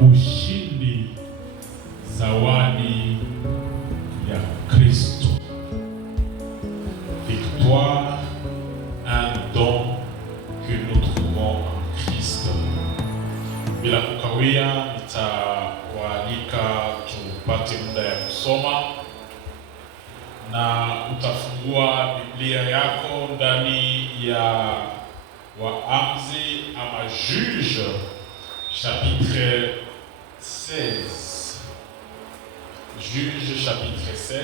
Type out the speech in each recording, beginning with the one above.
ushindi zawadi ya Kristo. Victoire, un don que nous trouvons en Christ. Bila kukawia, nitawaalika tupate muda ya kusoma na utafungua Biblia yako ndani ya Waamuzi ama Juge chapitre 16. Juge chapitre 16.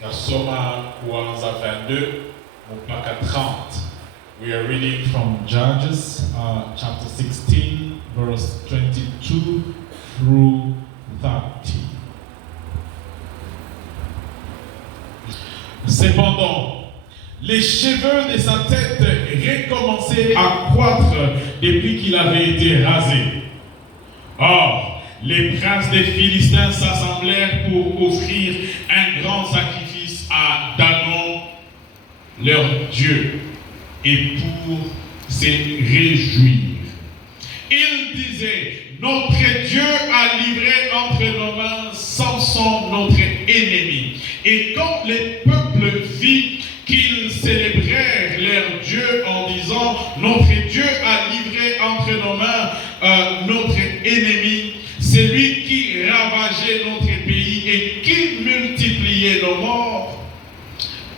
Tunasoma kuanza 22 mpaka 30. We are reading from Judges chapter 16 verse 22 through 30. Cependant, les cheveux de sa tête recommençaient à croître depuis qu'il avait été rasé. Or, les princes des Philistins s'assemblèrent pour offrir un grand sacrifice à Dagon, leur Dieu, et pour se réjouir. Ils disaient, notre Dieu a livré entre nos mains Samson, notre ennemi. Et quand les peuples virent qu'ils célébrèrent leur Dieu en disant, notre Dieu a livré entre nos mains notre ennemi, celui qui ravageait notre pays et qui multipliait nos morts.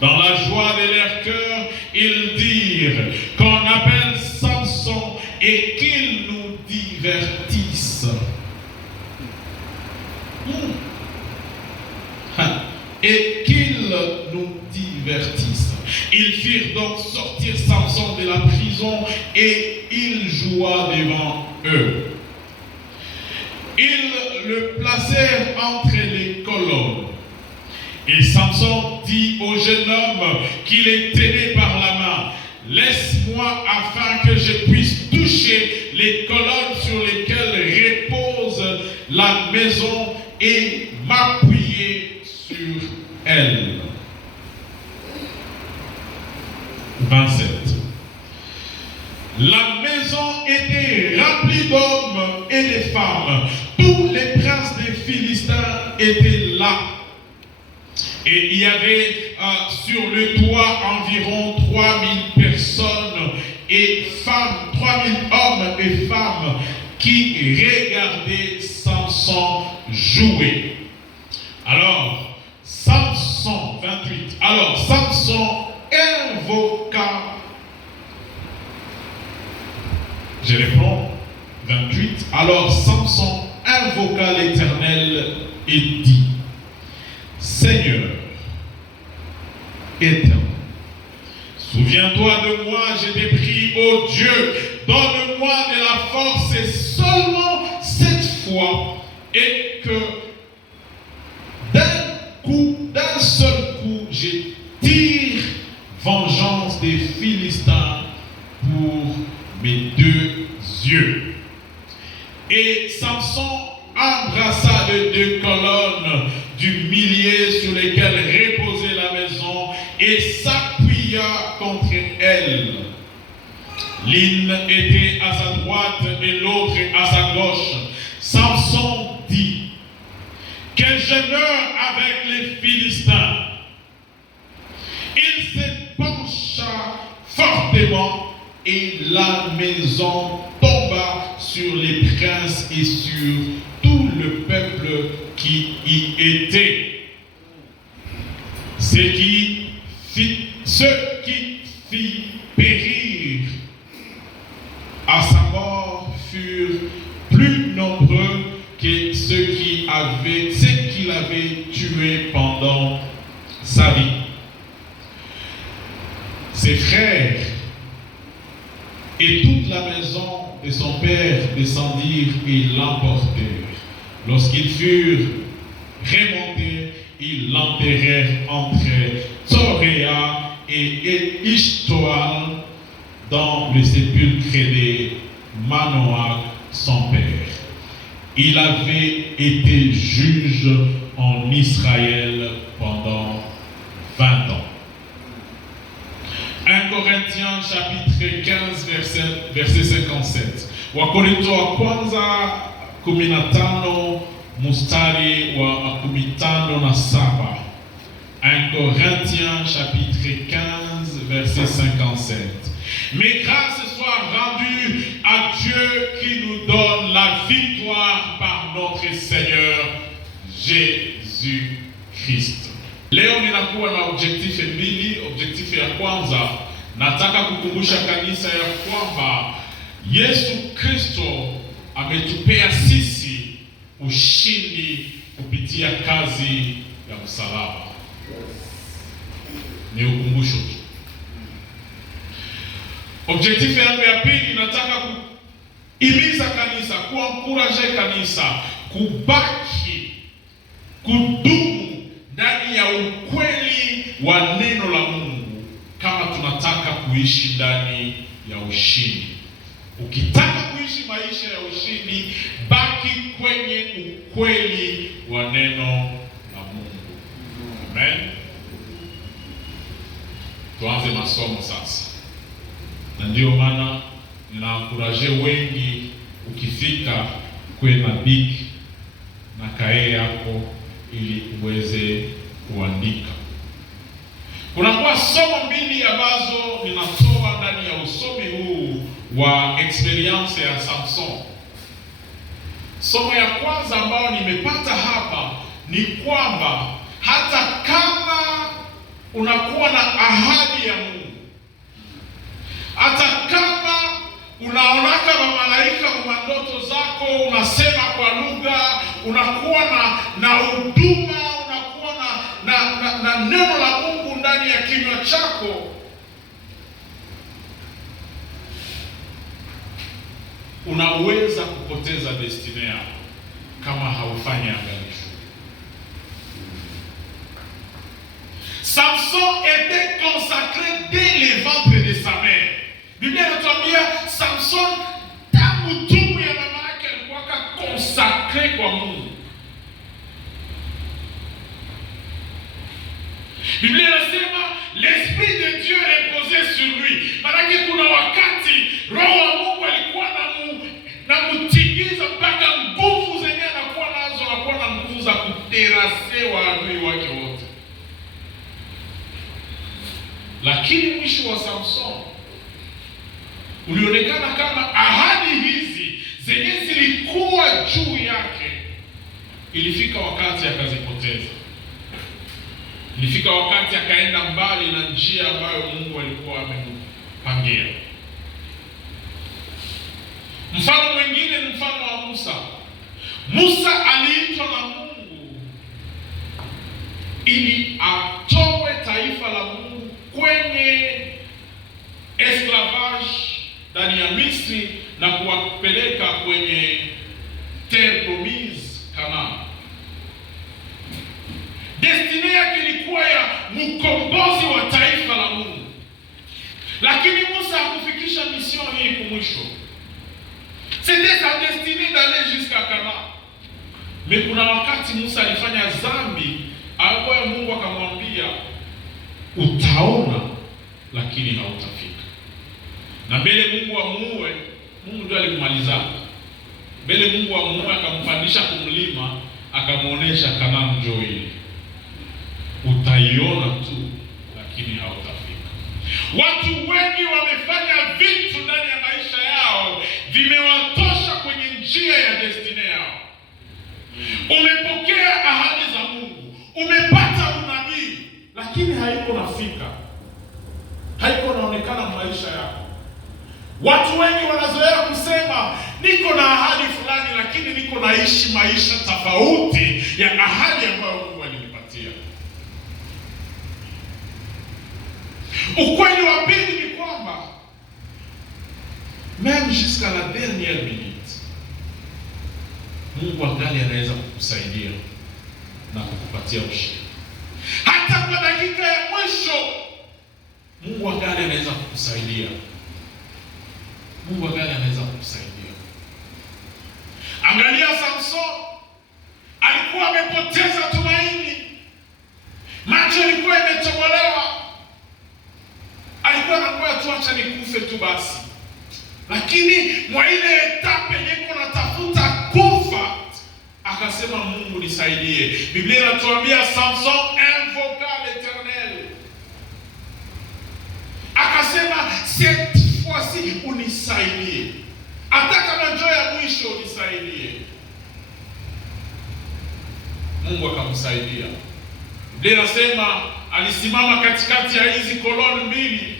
Dans la joie de leur cœur, ils dirent qu'on appelle Samson et qu'il nous divertisse. Et qu'il nous divertisse. Ils firent donc sortir Samson de la prison et il joua devant eux. Ils le placèrent entre les colonnes. Et Samson dit au jeune homme qui les tenait par la main, laisse-moi afin que je puisse toucher les colonnes sur lesquelles repose la maison et m'appuyer sur elle. 27. La maison était remplie d'hommes et de femmes. Tous les princes des Philistins étaient là. Et il y avait sur le toit environ 3000 personnes et femmes, 3000 hommes et femmes qui regardaient Samson jouer. Alors, Samson, 28. Alors, Samson invoqua. Je réponds, 28. Alors, Samson invoqua l'Éternel et dit, Seigneur, éternel, souviens-toi de moi, je t'ai pris, ô Dieu, donne-moi de la force et seulement cette fois, et que d'un seul coup, je tire vengeance des Philistins pour mes deux yeux. Et Samson embrassa les deux colonnes du milieu sur lesquelles reposait la maison et s'appuya contre elle. L'une était à sa droite et l'autre à sa gauche. Samson dit, que je meure avec les Philistins. Il se pencha fortement et la maison tomba sur les princes et sur tout le peuple qui y était. Ce qui fit périr à sa mort furent plus nombreux que ceux qu'il avait tués pendant sa vie. Ses frères et toute la maison de son père descendirent et l'emportèrent. Lorsqu'ils furent remontés, ils l'enterrèrent entre Tsoréa et Ishtoal dans le sépulcre de Manoach, son père. Il avait été juge en Israël pendant 20 ans. 1 Corinthiens chapitre 15 verset 57. Wakorintho wa kwanza 15 mstari wa 57. 1 Corinthiens chapitre 15 verset 57. Mais grâce soit rendue à Dieu qui nous donne la victoire par notre Seigneur Jésus-Christ. Leo ninakuwa na objectif mbili. Objectif ya kwanza, nataka kukumbusha kanisa ya kwamba Yesu Kristo ametupea sisi ushindi kupitia kazi ya msalaba. Ni ukumbusho tu. Objectif yangu ya pili, nataka kuhimiza kanisa, kuankuraje kanisa kubaki, kudumu ndani ya ukweli wa neno la Mungu kama tunataka kuishi ndani ya ushindi. Ukitaka kuishi maisha ya ushindi, baki kwenye ukweli wa neno la Mungu. Amen. Tuanze masomo sasa. Na ndio maana ninawankuraje wengi, ukifika kwe na biki na kae yako ili uweze kuandika. Kuna kwa somo mbili ambazo ninatoa ndani ya usomi huu wa experience ya Samson. Somo ya kwanza ambayo nimepata hapa ni kwamba hata kama unakuwa na ahadi ya Mungu, hata kama unaonaka mamalaika kwa ndoto zako, unasema kwa lugha, unakuwa na huduma, unakuwa na neno la Mungu ndani ya kinywa chako, unaweza kupoteza destiny yako kama haufanyi angalisho. Samson était consacré dès le ventre de sa mère. Biblia inatuambia Samson tangu tumbo ya mama yake alikuwa consacré kwa Mungu. Biblia inasema l'esprit de Dieu reposait sur lui. Maana kuna wakati roho wa Mungu alikuwa na mtingiza mpaka nguvu zenyewe anakuwa nazo, anakuwa na nguvu za kuterase waadui wake wote. Lakini mwisho wa Samson ulionekana kama ahadi hizi zenye zilikuwa juu yake, ilifika wakati akazipoteza. Ilifika wakati akaenda mbali na njia ambayo Mungu alikuwa amempangia. Mfano mwingine ni mfano wa Musa. Musa aliitwa na Mungu ili atoe taifa la Mungu kwenye esclavage ndani ya Misri na kuwapeleka kwenye terre promise, Kanaani. Destiny yake ilikuwa ya mkombozi wa taifa la Mungu. Lakini Musa hakufikisha mission hii kumwisho. C'était sa destinée d'aller jusqu'à Canaan. Mais kuna wakati Musa alifanya dhambi, ambayo Mungu akamwambia utaona lakini hautafika. Na mbele Mungu amuue, Mungu ndiye alimaliza. Mbele Mungu amuue akampandisha kumlima, akamuonesha Kanaani njoo ile. Utaiona tu lakini hautafika. Watu wengi wamefanya vitu ndani ya maisha yao vimewatosha kwenye njia ya destiny yao. Umepokea ahadi za Mungu, umepata unabii, lakini haiko nafika, haiko naonekana maisha yako. Watu wengi wanazoea kusema niko na ahadi fulani, lakini niko naishi maisha tofauti ya ahadi ambayo Mungu alinipatia. Ukweli wa pili ni kwamba même jusqu'à la dernière minute Mungu angali anaweza kukusaidia na kukupatia ushindi. Hata kwa dakika ya mwisho Mungu angali anaweza kukusaidia. Mungu angali anaweza kukusaidia. Angalia Samson, alikuwa amepoteza tumaini. Macho yalikuwa yametobolewa. Alikuwa anakuwa tuacha nikufe tu basi. Lakini mwa ile etape yeko natafuta kufa, akasema Mungu nisaidie. Biblia inatuambia Samson invoqua l'Eternel, akasema cette fois-ci unisaidie, hata kama njoo ya mwisho unisaidie. Mungu akamsaidia. Biblia inasema alisimama katikati ya hizi koloni mbili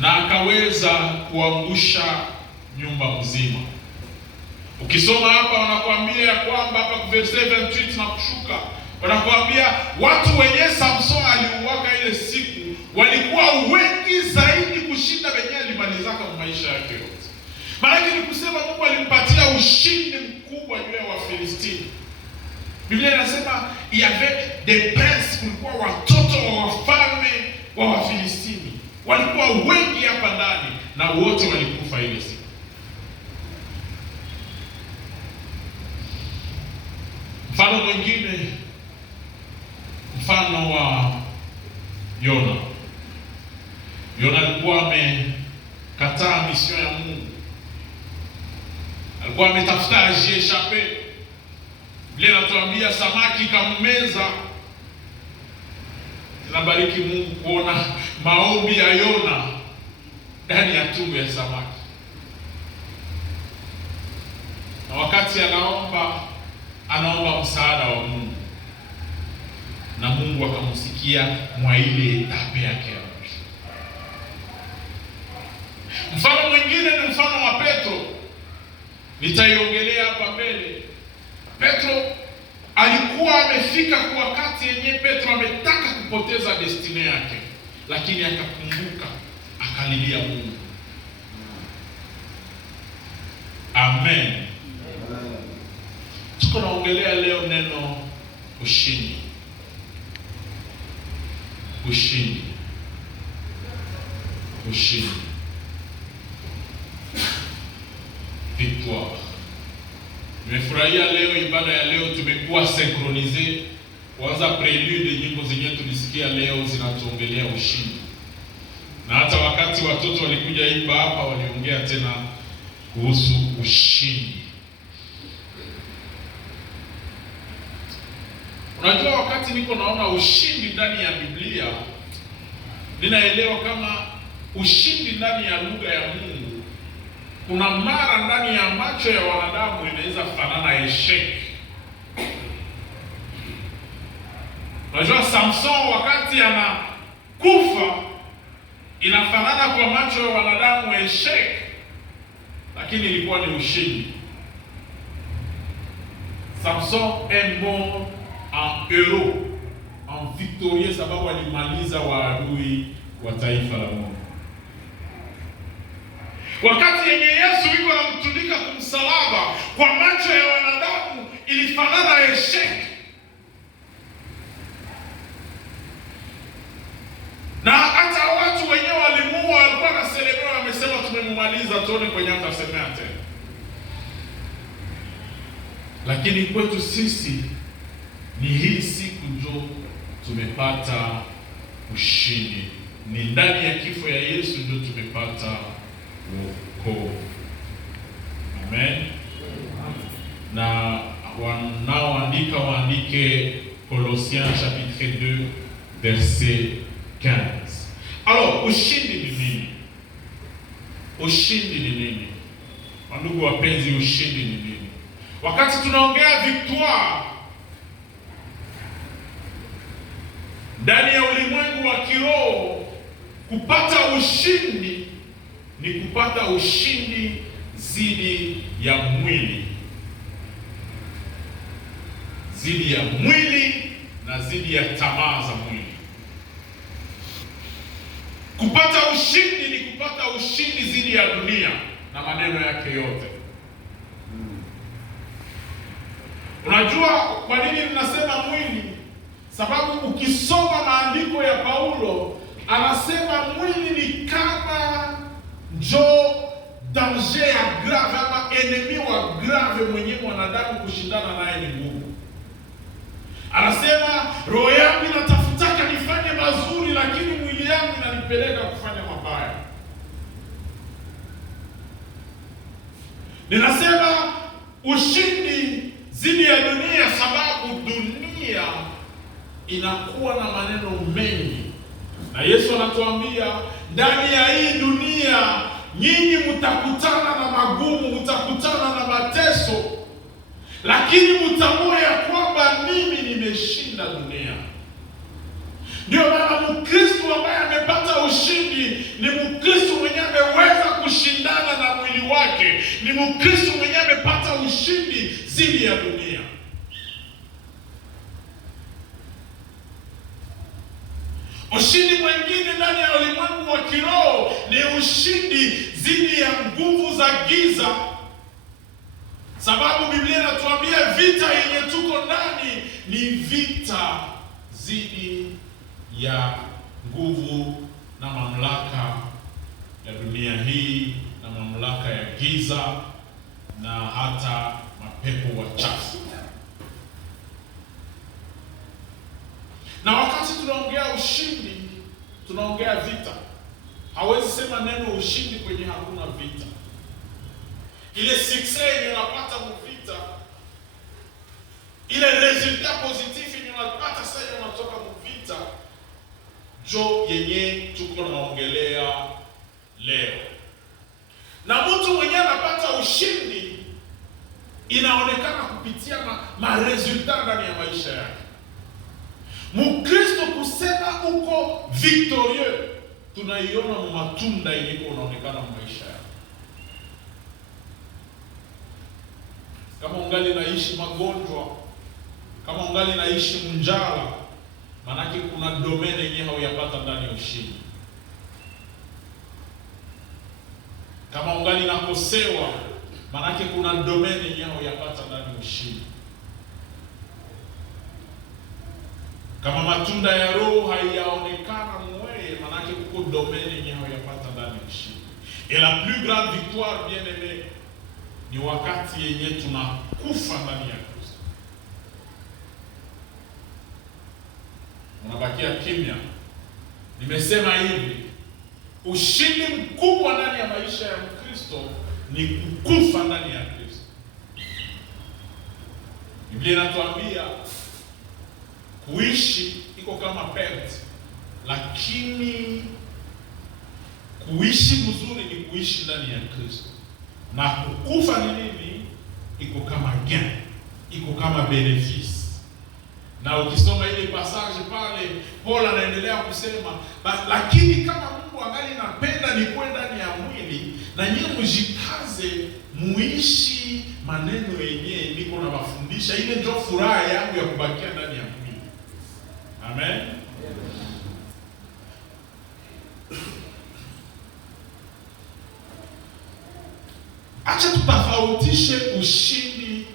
na akaweza kuangusha nyumba mzima. Ukisoma hapa wanakuambia ya kwamba hapa kwa verse 28 na kushuka, wanakuambia watu wenye Samson aliuaga ile siku walikuwa wengi zaidi kushinda wenye alimalizaka maisha yake yote. Maana ni kusema Mungu alimpatia ushindi mkubwa juu ya Wafilistini. Biblia inasema il y avait des princes, kulikuwa watoto wa wafalme wa Wafilistini. Walikuwa wengi hapa ndani na wote walikufa ile siku. Mfano mwingine, mfano wa Yona. Yona alikuwa amekataa mission ya Mungu. Alikuwa ametafuta ajieshape. Biblia inatuambia samaki kammeza. Tunabariki Mungu kuona maombi ya Yona ndani ya tumbo ya samaki. Na wakati anaomba msaada wa Mungu, na Mungu akamsikia mwa ile etape yake ya mwisho. Mfano mwingine ni mfano wa Petro. Nitaiongelea hapa mbele. Petro alikuwa amefika kwa wakati yenye Petro ametaka kupoteza destiny yake, lakini akakumbuka, akalilia Mungu. Amen. Tuko naongelea leo neno ushindi. Ushindi. Ushindi. Victoire. Nimefurahia leo ibada ya leo tumekuwa synchronisé. Kwanza prelude nyimbo zenyewe tulisikia leo zinatuongelea ushindi. Na hata wakati watoto walikuja imba hapa waliongea tena kuhusu ushindi. Unajua wakati niko naona ushindi ndani ya Biblia, ninaelewa kama ushindi ndani ya lugha ya Mungu kuna mara ndani ya macho ya wanadamu inaweza fanana eshek. Unajua Samson wakati anakufa inafanana kwa macho ya wanadamu eshek, lakini ilikuwa ni ushindi. Samson est mort en héros, en victorieux, sababu alimaliza waadui wa taifa la Mungu. Wakati yenye Yesu yuko anamtundika kumsalaba, kwa macho ya wanadamu ilifanana eshek. Na hata watu wenyewe walimuua, walikuwa na celebrate, wamesema tumemumaliza, tuone kwenye atasemea tena. Lakini kwetu sisi ni hii siku ndio tumepata ushindi. Ni ndani ya kifo ya Yesu ndio tumepata wokovu. Amen. Na wanaoandika waandike Colossiens chapitre 2 verset 15. Alors, ushindi ni nini? Ushindi ni nini? Wandugu wapenzi, ushindi ni nini? Wakati tunaongea victoire ndani ya ulimwengu wa kiroho, kupata ushindi ni kupata ushindi zidi ya mwili. Zidi ya mwili na zidi ya tamaa za mwili. Kupata ushindi ni kupata ushindi zidi ya dunia na maneno yake yote. Unajua kwa nini ninasema mwili? Sababu ukisoma maandiko ya Paulo, anasema mwili ni kama njo danger ya grave ama enemy wa grave mwenye mwanadamu kushindana naye ni nguvu. Anasema roho yangu inatafutaka nifanye mazuri, lakini mwili yangu inanipeleka kufanya mabaya. Ninasema ushindi zidi ya dunia, sababu dunia inakuwa na maneno mengi. Na Yesu anatuambia ndani ya hii dunia nyinyi mtakutana na magumu, mtakutana na mateso, lakini mtambue ya kwamba mimi nimeshinda dunia. Ndio maana Mkristo ambaye amepata ushindi ni Mkristo mwenye ameweza kushindana na mwili wake, ni Mkristo mwenye amepata ushindi dhidi ya dunia. Ushindi mwingine ndani ya ulimwengu wa kiroho ni ushindi dhidi ya nguvu za giza, sababu Biblia inatuambia vita yenye tuko ndani ni vita dhidi ya nguvu na mamlaka ya dunia hii na mamlaka ya giza na hata mapepo wachafu. Na wakati tunaongea ushindi, tunaongea vita. Hawezi sema neno ushindi kwenye hakuna vita. Ile success yenye unapata mvita, ile resultat positif yenye unapata sasa unatoka mvita, jo yenye tuko naongelea leo. Na mtu mwenye anapata ushindi inaonekana kupitia resultat ndani ya maisha yake. Mkristo kusema uko victorieux, tunaiona matunda yenye unaonekana maisha yake. Kama ungali naishi magonjwa, kama ungali naishi njala, manake kuna domain yenye hauyapata ndani ya ushindi. Kama ungali nakosewa, manake kuna domain yenye hauyapata ndani ya ushindi. Kama matunda ya roho haiyaonekana mweye, manake kuko domain yenye hauyapata ndani ya ushindi. Et la plus grande victoire, bien aimé, ni wakati yenye tunakufa ndani ya Kristo. Unabakia kimya. Nimesema hivi, ushindi mkubwa ndani ya maisha ya Mkristo ni kukufa ndani ya Kristo. Biblia inatuambia kuishi iko kama perte, lakini kuishi mzuri ni kuishi ndani ya Kristo. Na kukufa ni nini? Iko kama gain, iko kama benefice. Na ukisoma ile passage pale, Paul anaendelea kusema, lakini kama Mungu angali napenda ni kwenda ndani ya mwili, na nyinyi mjikaze muishi maneno yenyewe niko na mafundisha. Ile ndio furaha yangu ya kubakia ndani ya mwili. Amen. Acha tutafautishe ushindi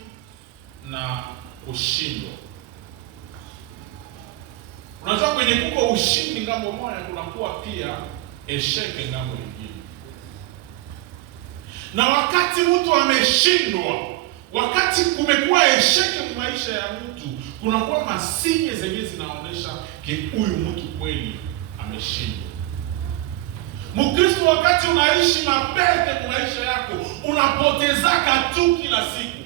na kushindwa. Unajua kwenye kuko ushindi ngambo moja, kunakuwa pia esheke ngambo nyingine. Na wakati mtu ameshindwa, wakati kumekuwa esheke maisha ya mtu, kunakuwa masinye zenye zinaonesha huyu mtu kweli ameshindwa. Mkristo, wakati unaishi mapete maisha yako, unapotezaka tu kila siku.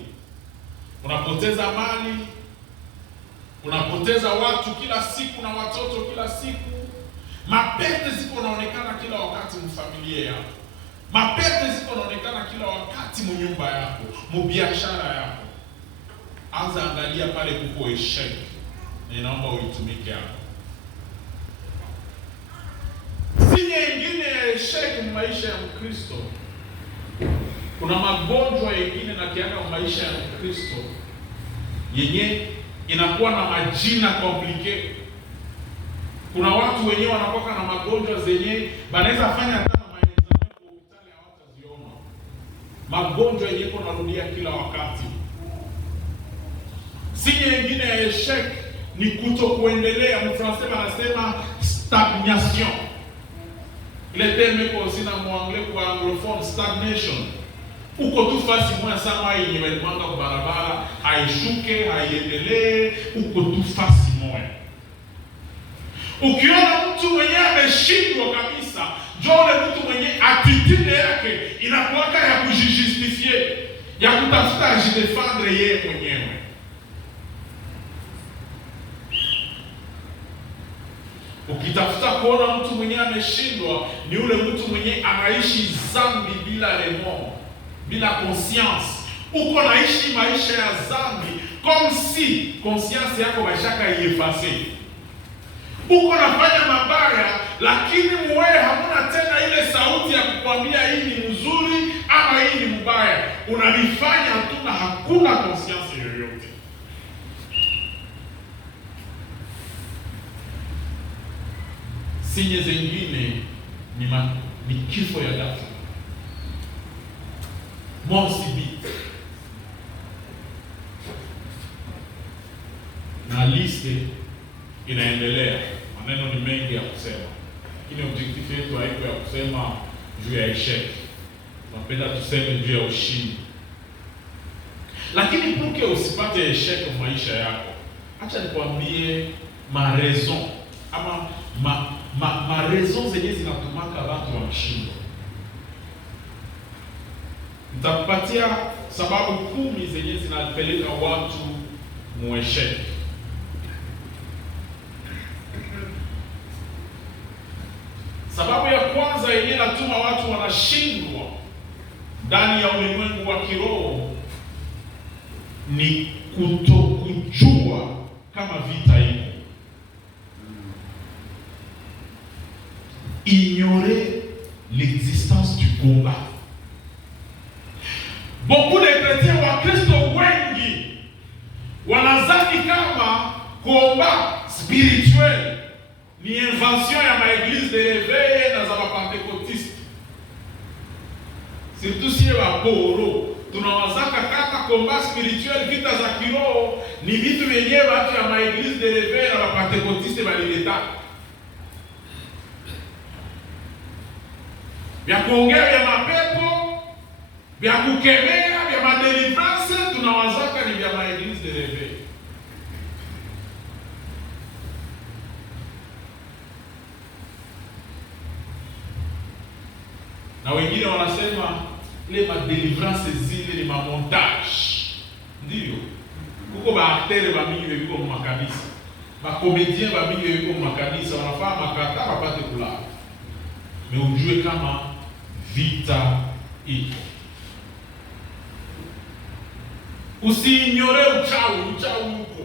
Unapoteza mali, unapoteza watu kila siku na watoto kila siku. Mapete ziko naonekana kila wakati mfamilia yako. Mapete ziko naonekana kila wakati mnyumba yako, mbiashara yako. Anza angalia pale kuko esheke. Na inaomba uitumike hapo. Sinye ingine ya esheke maisha ya Mkristo. Kuna magonjwa yengine na kianga maisha ya Mkristo yenye inakuwa na majina complicated. Kuna watu wenyewe wanakuwa na magonjwa zenye banaweza fanya hata na maexamen kwa hospitali hawataziona. Magonjwa yenyewe yanarudia kila wakati. Sinye nyingine ya eshek ni kutokuendelea. Mfransa anasema stagnation. Ile terme kwa sina muangle kwa anglophone, stagnation. Uko tu fasi moja sama yenye mwanga kwa barabara, haishuke, haiendelee, uko tu fasi moja. Ukiona mtu mwenye ameshindwa kabisa, jole mtu mwenye attitude yake inakuwa ya kujijustifie, ya kutafuta ajidefendre yeye mwenyewe. Ukitafuta kuona mtu mwenye ameshindwa, ni ule mtu mwenye anaishi dhambi bila remords, bila conscience. Uko naishi maisha ya dhambi comme si conscience yako bashaka iefase. Uko nafanya mabaya, lakini wewe hamuna tena ile sauti ya kukwambia hii ni mzuri ama hii ni mbaya. Unalifanya tu na hakuna conscience yoyote. Sinye zingine ni kifo ya ghafla, mort subite, na liste inaendelea. Maneno ni mengi ya kusema, lakini objectif yetu haiko ya kusema juu ya eshek. Tunapenda tuseme juu ya ushindi. Lakini puke usipate eshek maisha yako, acha nikwambie ma raison ama ma raison zenye zinatumaka watu wanashindwa. Nitakupatia sababu 10 zenye zinapeleka watu mueshek. Sababu ya kwanza yenye inatuma watu wanashindwa ndani ya ulimwengu wa kiroho ni kutokujua kama vita ipo. Ignorer l'existence du combat. Beaucoup de chrétiens wa Kristo wengi wanazani kama combat spirituel ni invention ya maeglise de l'éveil na za Pentecoste. Surtout si wa Poro, tunawazaka kama combat spirituel, vita za kiroho ni vitu vyenye watu ya maeglise de l'éveil na Pentecoste balileta. Vya kuongea vya mapepo, vya kukemea, vya madelivrance, tunawazaka ni vya maeglise de l'éveil. Na wengine wanasema ile madelivrance zile ni mamontage. Ndio. Kuko baaktere bamingi biko mu makanisa. Bakomedien bamingi biko mu makanisa wanafanya makata bapate kulala. Mais ujue kama vita iko. Usiignore uchawi uko.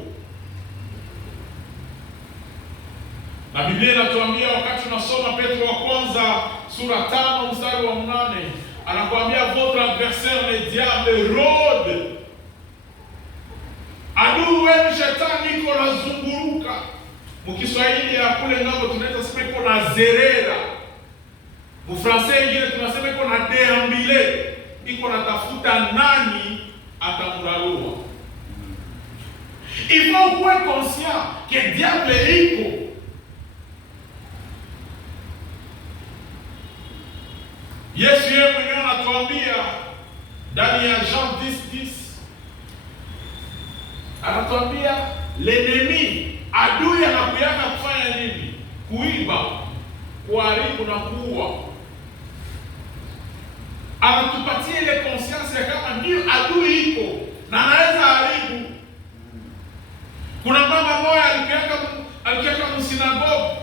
Na Biblia inatuambia wakati tunasoma Petro wa kwanza sura 5 mstari wa 8, anakuambia votre adversaire le diable rôde. Adui wenu shetani iko nazunguruka. Mkiswahili ya kule ngambo tunaita sema iko na zerera. Mfransai ingine tunasema iko na deambile. Iko natafuta nani atamrarua. Il faut être conscient que diable iko. Yesu yeye mwenyewe anatuambia ndani ya Jean 10:10, anatuambia l'ennemi, adui anakuyaka kufanya nini? Kuiba, kuharibu na kuua. Anatupatia ile conscience ya kama ndio adui iko na anaweza haribu. Kuna mama moja alikeka msinagogi,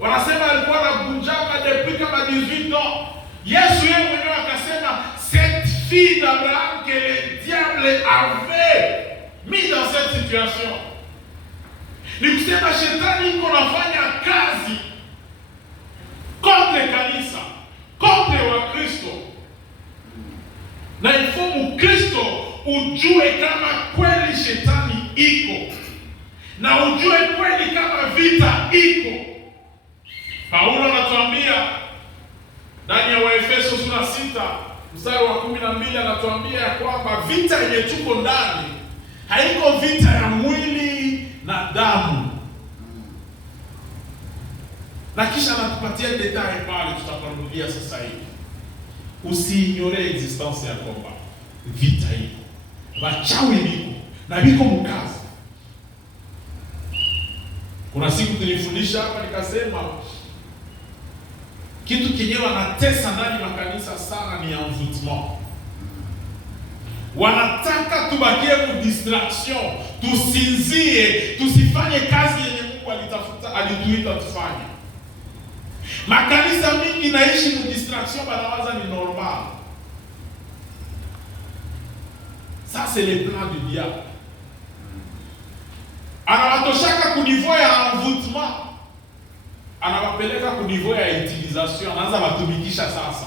wanasema alikuwa anabunjaka depuis kama 18 ans. Yesu yeye mwenyewe akasema cette fille d'Abraham que le diable avait mis dans cette situation. Ni kusema shetani iko nafanya kazi contre kanisa, contre wa Kristo. Na ifomu Kristo ujue kama kweli shetani iko. Na ujue kweli kama vita iko. Paulo anatuambia ndani ya Waefeso sura 6 mstari wa 12 anatuambia kwamba vita yenye tuko ndani haiko vita ya mwili na damu. Na kisha anatupatia detail pale tutaparudia sasa hivi. Usiignore existence ya komba. Vita iko. Wachawi biko na biko mkazi. Kuna siku tulifundisha hapa nikasema kitu kenye wanatesa ndani makanisa sana ni envoûtement. Wanataka tubakie mu distraction, tusinzie, tusifanye kazi yenye Mungu alituita tufanye. Makanisa mingi naishi mu distraction, banawaza ni normal. Ça c'est le plan du diable. Anawatoshaka ku niveau ya envoûtement, anawapeleka ku niveau ya utilisation, anaanza watumikisha sasa.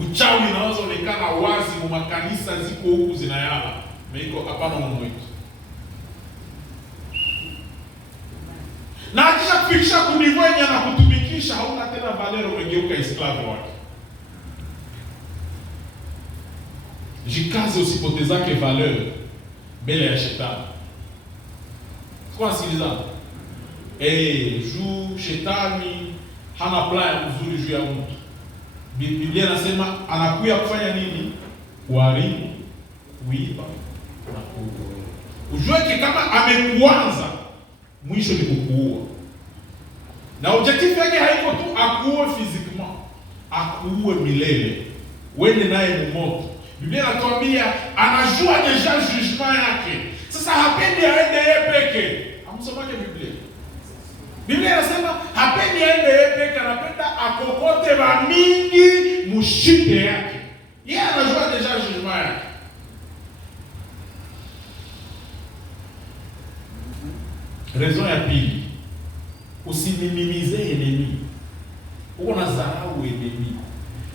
Uchawi unaweza onekana wazi mu makanisa ziko huku zinayala, meiko hapana Mungu wetu. Na akisha kufikisha ku niveau yenye na kutumikisha, hauna tena valeur, umegeuka esclave wake. Jikaze usipotezake valeur mbele ya shetani. Kwa sikiliza. Juu shetani hana plan nzuri juu ya mtu. Biblia inasema anakuja kufanya nini? Kuharibu, kuiba na kuua. Ujue kama amekuanza, mwisho ni kukuua. Na objectif yake haiko tu akuue physiquement, akuue milele. Wende naye mumoto. Biblia inatuambia anajua deja jugement yake. Sasa hapendi aende yeye peke. Amsomake Biblia. Biblia inasema hapendi aende yeye peke, anapenda akokote ba mingi mushite yake. Yeye anajua deja jugement yake. Raison ya pili, usiminimize enemy. Uko na dharau enemy.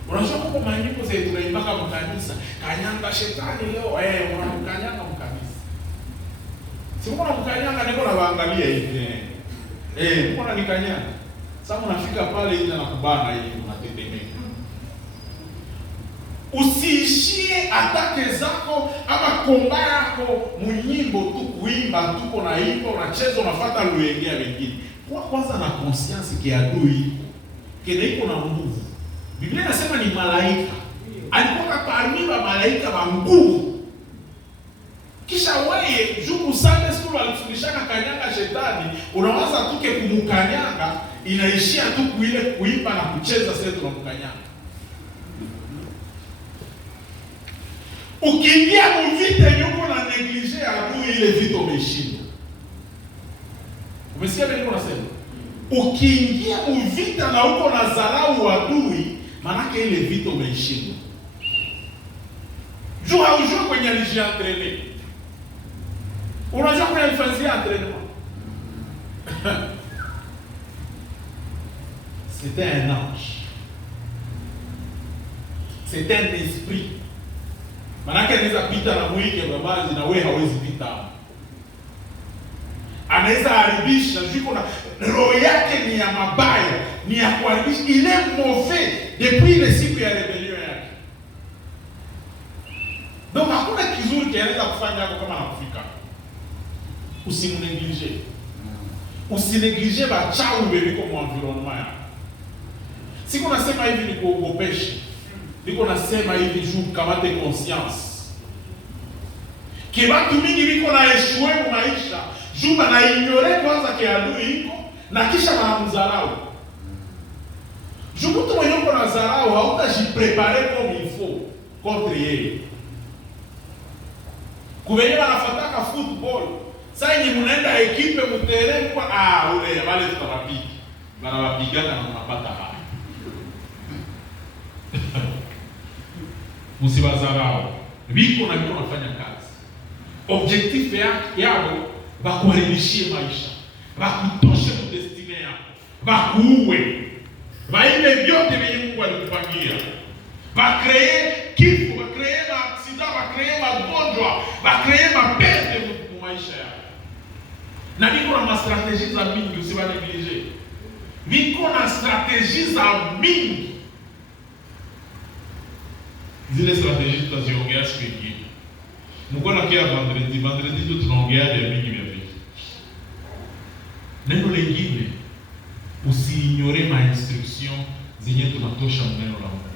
Unajua kwa maandiko zetu tunaimaka mkanisa, kanyanga shetani leo, unamkanyanga mkanisa. Si uko na mkanyanga niko na waangalia hivi. Uko na nikanyanga. Sasa unafika pale ile na kubana hivi unatetemeka. Usiishie atake zako ama komba yako munyimbo tu kuimba, tuko na imba, unacheza, unafuata luengea wengine. Kwa kwanza na conscience kiadui kile iko na nguvu. Biblia inasema ni malaika. Alikuwa parmi wa malaika wa nguvu. Kisha wewe juku Sunday school alifundishaka kanyanga shetani, unawaza tuke kumukanyanga, inaishia tu kuile kuimba na kucheza sasa tunamkanyanga. Ukiingia mvita yuko na neglige adui, ile vita umeshinda. Umesikia nini nasema? Ukiingia mvita na uko na dharau adui, manake ile vita umeishinda. Jua haujua kwenye alijientraîner. Unajua kwenye alifanyia entraînement. C'était un ange. C'était un esprit. Manake anaweza pita na mwike babazi na wewe hawezi pita. Anaweza haribisha, juko na roho yake ni ya mabaya, ni ya kuharibisha, il est mauvais depuis ile siku ya rebellion yake. Donc hakuna kizuri kinaweza kufanya hapo kama anakufika. Usimneglige. Usineglige bachawi bebiko mu environnement yako. Siko nasema hivi ni kuogopesha. Niko nasema hivi juu kamate conscience. Kibatu mingi biko na eshue mu maisha, juu na ignore kwanza ke adui iko na kisha wanamdharau. Juu mtu mwenye uko na dharau hautajiprepare comme il faut contre yeye. Kubenye wanafataka football, sasa ni mnaenda ekipe mutere kwa ule wale tutawapiki. Wanawapigana na mnapata hapa. Msiwazarau. Biko na biko wanafanya kazi. Objectif yao bakuharibishie maisha. Bakutoshe mu destiny yako. Bakuue. Baime vyote vyenye Mungu alikupangia. Bakree kifo, bakree accident, bakree magonjwa, bakree mapete mu maisha yako. Na biko na strategies za mingi, usiwaneglige. Biko na strategies za mingi. Zile strategie tutaziongea siku nyingine. Mko na kia vendredi tu tunaongea ya mingi vya vitu. Neno lingine, usiignore ma instruction zenye tunatosha neno la Mungu.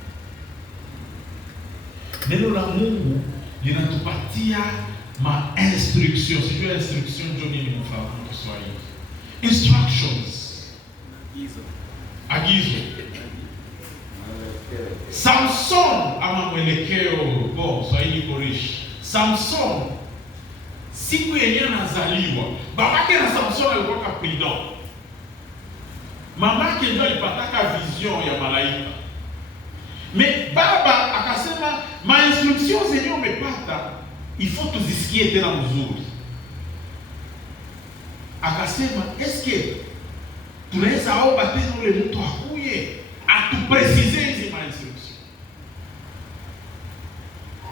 Neno la Mungu linatupatia ma instruction. Sijui instruction ndio nini mfahamu Kiswahili. Instructions. Agizo. Samson ama mwelekeo Swahili korish. Samson siku yenye anazaliwa, babake na Samson alikuwa kapridon. Mamake ndio alipataka vision ya malaika. Mais baba akasema ma instructions zenye umepata il faut tuzisikie tena mzuri. Akasema eske tunaweza omba tena ule mtu akuye atupresize hizi ma instructions.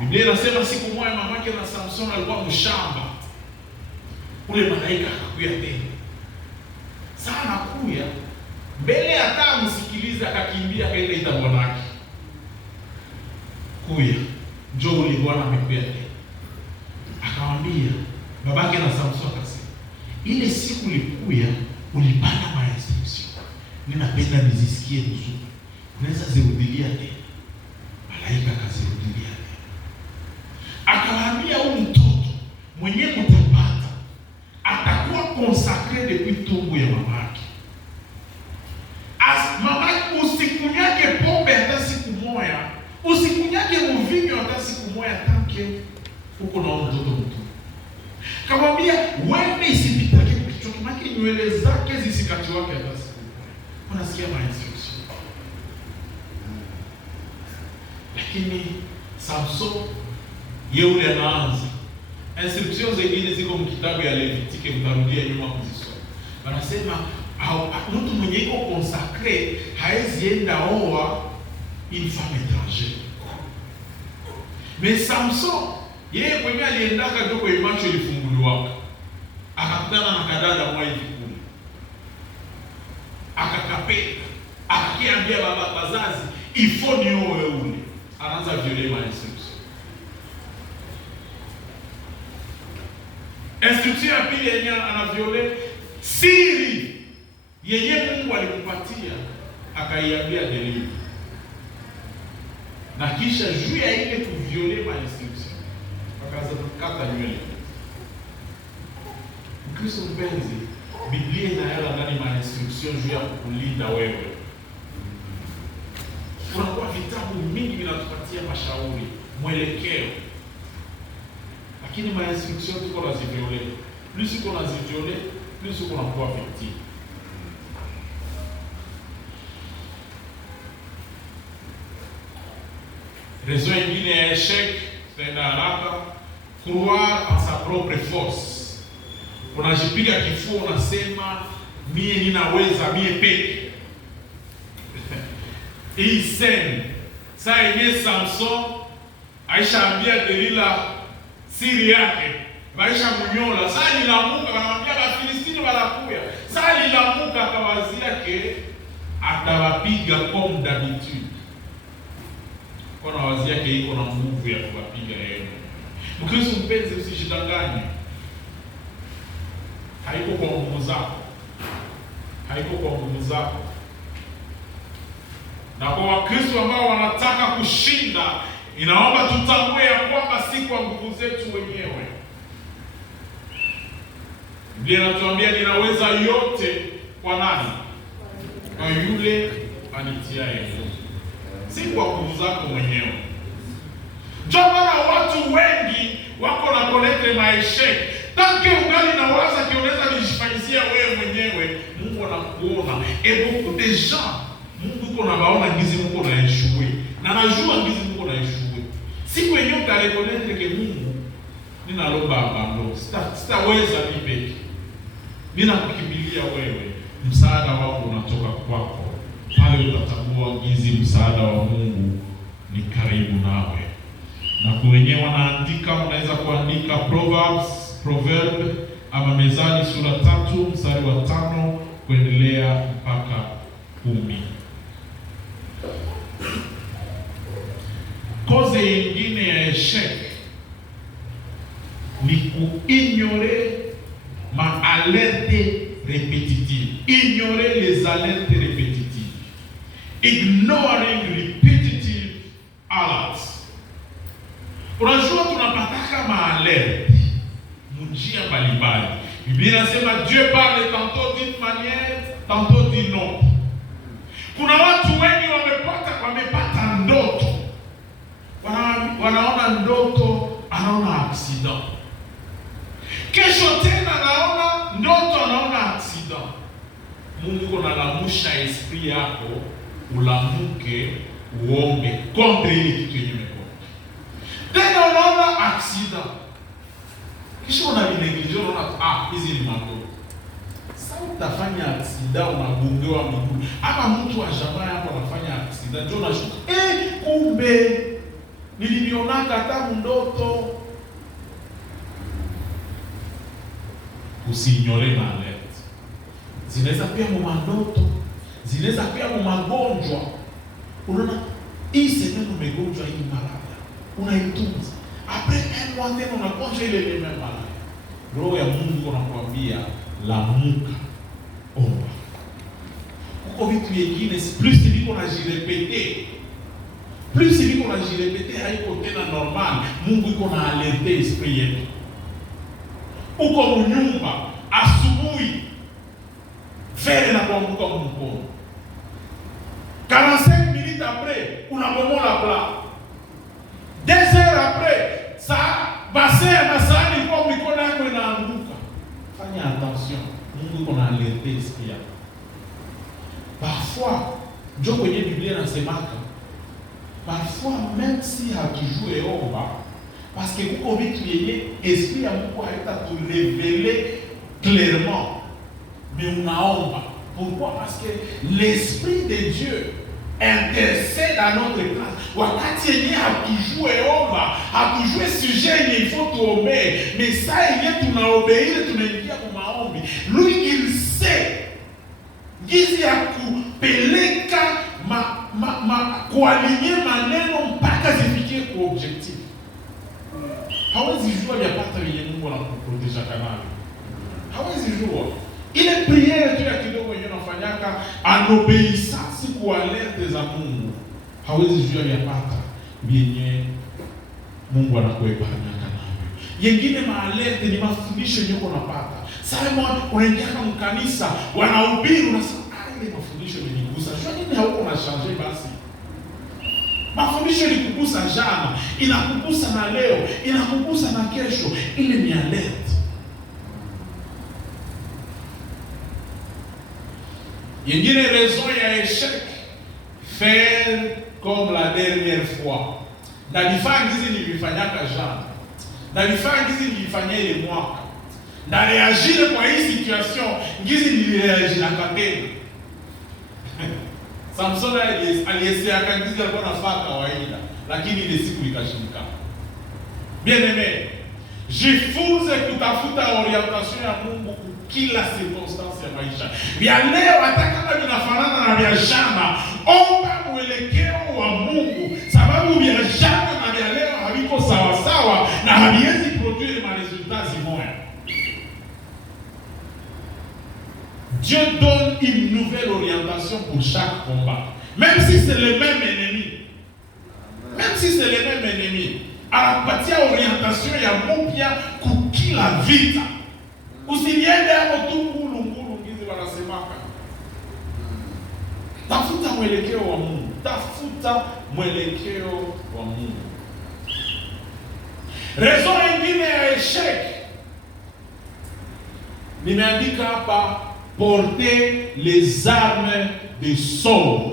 Biblia inasema siku moja mamake na Samson alikuwa mshamba. Ule malaika akakuya tena. Sana kuya mbele hata msikiliza, akakimbia akaenda ita bwanake. Kuya njoo ule bwana amekuja tena. Akamwambia babake na Samson akasema, ile siku ulikuya ulipanda ma instruction. Ninapenda nizisikie vizuri. Unaweza zirudilia tena? Malaika akazirudilia tena. Akamwambia huyu mtoto mwenye mtapata atakuwa consacré depuis tumbo ya mamake. Mamake usikunyake pombe hata siku moja, usikunyake mvinyo hata siku moja, tanke huko na mtoto mtu. Kamwambia wewe isipitake kichwa chake, nywele zake zisikatiwake hata siku moja. Unasikia ma instruction? Lakini Samson yeye anaanza instructions zingine ziko mkitabu ya Levitike, mtarudia nyuma kuzisoma. Wanasema mtu mwenye iko consacré haezi enda oa une femme étrangère. Mais Samson yeye mwenye aliendaka joko imacho ilifunguliwaka, akakutana na kadada mwa hivi kule, akakapeka, akakiambia baba bazazi il faut nioe ule. Anaanza violer ma instruction. Instruction ya pili yenye anaviole siri yenye Mungu alikupatia, akaiambia Delila. Na kisha juu ya ile kuviole ma instruction akaanza kukata nywele. Mkristo mpenzi, Biblia inaela ndani ma instruction juu ya kukulinda wewe. Kuna vitabu mingi vinatupatia mashauri, mwelekeo. Lakini ma instruction tuko naziviole. Plus uko naziviole, plus uko nakuwa victime. Raison ingine ya échec, tenda haraka, croire en sa propre force. Unajipiga kifua, unasema mie ninaweza, mie peke. Hii scène, saa yenye Samson aishaambia Delila siri yake, maisha mnyola. Saa lilamuka, wanamwambia Wafilistini wanakuya. Saa lilamuka akawazia ke atawapiga comme d'habitude. Kwa wazia ke iko na nguvu ya kuwapiga yeye. Mkristo mpenzi, usijidanganye. Haiko kwa nguvu zako. Haiko kwa nguvu zako. Na kwa Wakristo ambao wanataka kushinda, inaomba tutambue ya kwamba si kwa nguvu zetu wenyewe. Biblia inatuambia ninaweza yote kwa nani? Kwa yule anitiaye nguvu. Si kwa nguvu zako mwenyewe. Ndio maana watu wengi wako na kolete maisha. Tanke ungali na waza kioleza nijifanyisia wewe mwenyewe, Mungu anakuona. Et beaucoup de gens, Mungu uko na baona ngizi Mungu na yeshue. Na najua ngizi Mungu na yeshue. Siku yenyewe utarekonete ke Mungu ninalomba abando. Sitaweza mimi. Ninakukimbilia wewe. Msaada wako unatoka kwako. Pale utatambua ngizi msaada wa Mungu ni karibu nawe. Na kwa wenyewe wanaandika, unaweza kuandika Proverbe ama Mezali sura 3 mstari wa 5 kuendelea mpaka 10. Koze nyingine ya échec ni kuignorer ma alerte répétitive. Ignorer les alertes répétitives. Ignoring repetitive alerts. Unajua tunapataka maalerte munjia mbalimbali. Biblia inasema Dieu parle tantôt d'une manière, tantôt d'une autre. Kuna watu wengi wamepata ndoto. Wanaona ndoto, anaona accident. Kesho tena naona ndoto, naona accident. Mungu analamusha esprit yako ulamuke uombe contre ile kitu yenye umekosa. Tena unaona accident. Kisha unavineglige, unaona hizi ni madogo. Sasa utafanya accident, unagongewa miguu. Hapa mtu wa jamaa hapo anafanya accident, ndio unashuka. Kumbe nilionaka hata ndoto. Usinyole na alert. Zinaweza pia mu ndoto, zinaweza pia mu magonjwa. Unaona hii sehemu umegonjwa hii malaria, unaitunza. Après un mois tena unagonjwa ile ile malaria. Roho ya Mungu anakuambia lamuka, omba. Uko vitu vingine plus viko na jirepete. Plus viko na jirepete haiko tena normal. Mungu iko na alerte esprit yetu. Uko mnyumba asubuhi fere na kuanguka mkono. 45 minutes après unabomola plat. 2 heures après ça bassin ya masani kwa mikono yako inaanguka. Fanya attention. Mungu iko na alerte esprit yako. Parfois ndio kwenye Biblia inasemaka parfois même si hatujue omba parce que kuko vitu yenye esprit ya Mungu haita tu révéler clairement, mais unaomba. Pourquoi? Parce que l'esprit de Dieu intercède à notre place. Wakati yenye hatujue omba, hatujue sujet yenye il faut tuombe, mais ça yenye tunaobeire tunaingia kwa maombi. Lui il sait gizi ya kupeleka kualinye maneno mpaka zifikie kwa objectif. Hawezi jua yapata yenye Mungu anakuproteja kanali. Hawezi jua. Ile prière tu ya kidogo yenye unafanyaka en obéissance kwa alerte za Mungu. Hawezi jua yapata yenye Mungu anakuepanya kanali. Yengine maalerte ni mafundisho yenye uko unapata. Sasa unaingia kama kanisa, wanahubiri unasema ile mafundisho yamenigusa. Sio nini hauko unashangae basi. Mafundisho ilikugusa jana, inakugusa na leo, inakugusa na kesho. Ile ni alert. Yengine raison ya échec, faire comme la dernière fois. Na nifanya hizi nilifanyaka jana. Na nifanya hizi nilifanyia ile mwaka. Na reagir kwa hii situation, ngizi nilireagir tena. Samson aliyesea kangizi alikuwa anafaa kawaida, lakini ile siku ikashindikana. Bien-aimé, jifunze kutafuta orientation ya Mungu kila circonstance ya maisha. Vya leo hata kama vinafanana na vya jana, omba mwelekeo wa Mungu, sababu vya jana na vya leo haviko sawa sawa na haviwezi produire ma resultats moya. Dieu donne une nouvelle orientation pour chaque combat. Même si c'est le même ennemi. Même si c'est le même ennemi. Anakupatia orientation ya mpya kukila vita. Usiniende hapo tu ngulu ngizi wanasemaka. Tafuta mwelekeo wa Mungu. Tafuta mwelekeo wa Mungu. Raison nyingine ya échec. Nimeandika hapa porter les armes de Saul.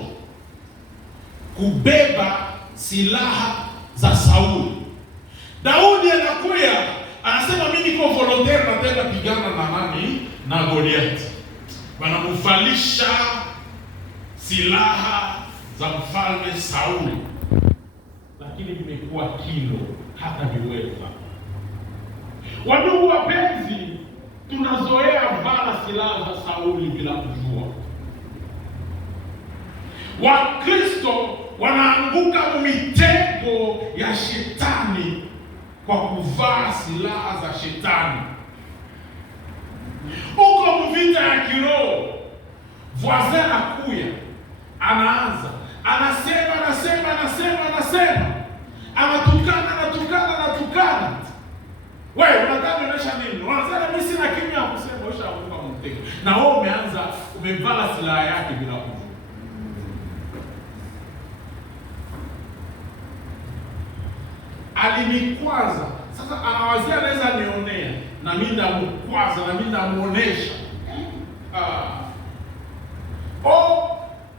Kubeba silaha za Sauli. Daudi anakuya, anasema mimi niko volontaire nataka pigana na nani? Na Goliath. Wanamuvalisha silaha za mfalme Sauli. Lakini vimekuwa kilo hata viweza. Wadugu wapenzi, tunazoea vala silaha za Sauli bila kujua. Wakristo wanaanguka mitego ya shetani kwa kuvaa silaha za shetani. Uko mvita ya kiroho, voisin anakuya, anaanza, anasema, anatukana. Wewe unataka kuonyesha nini? Unasema mimi sina kimya ya kusema, ushaanguka mtego. Na wewe umeanza umevala silaha yake bila kujua. Alinikwaza. Sasa anawazia anaweza nionea na na mimi ndamkwaza, na mimi ndamuonesha.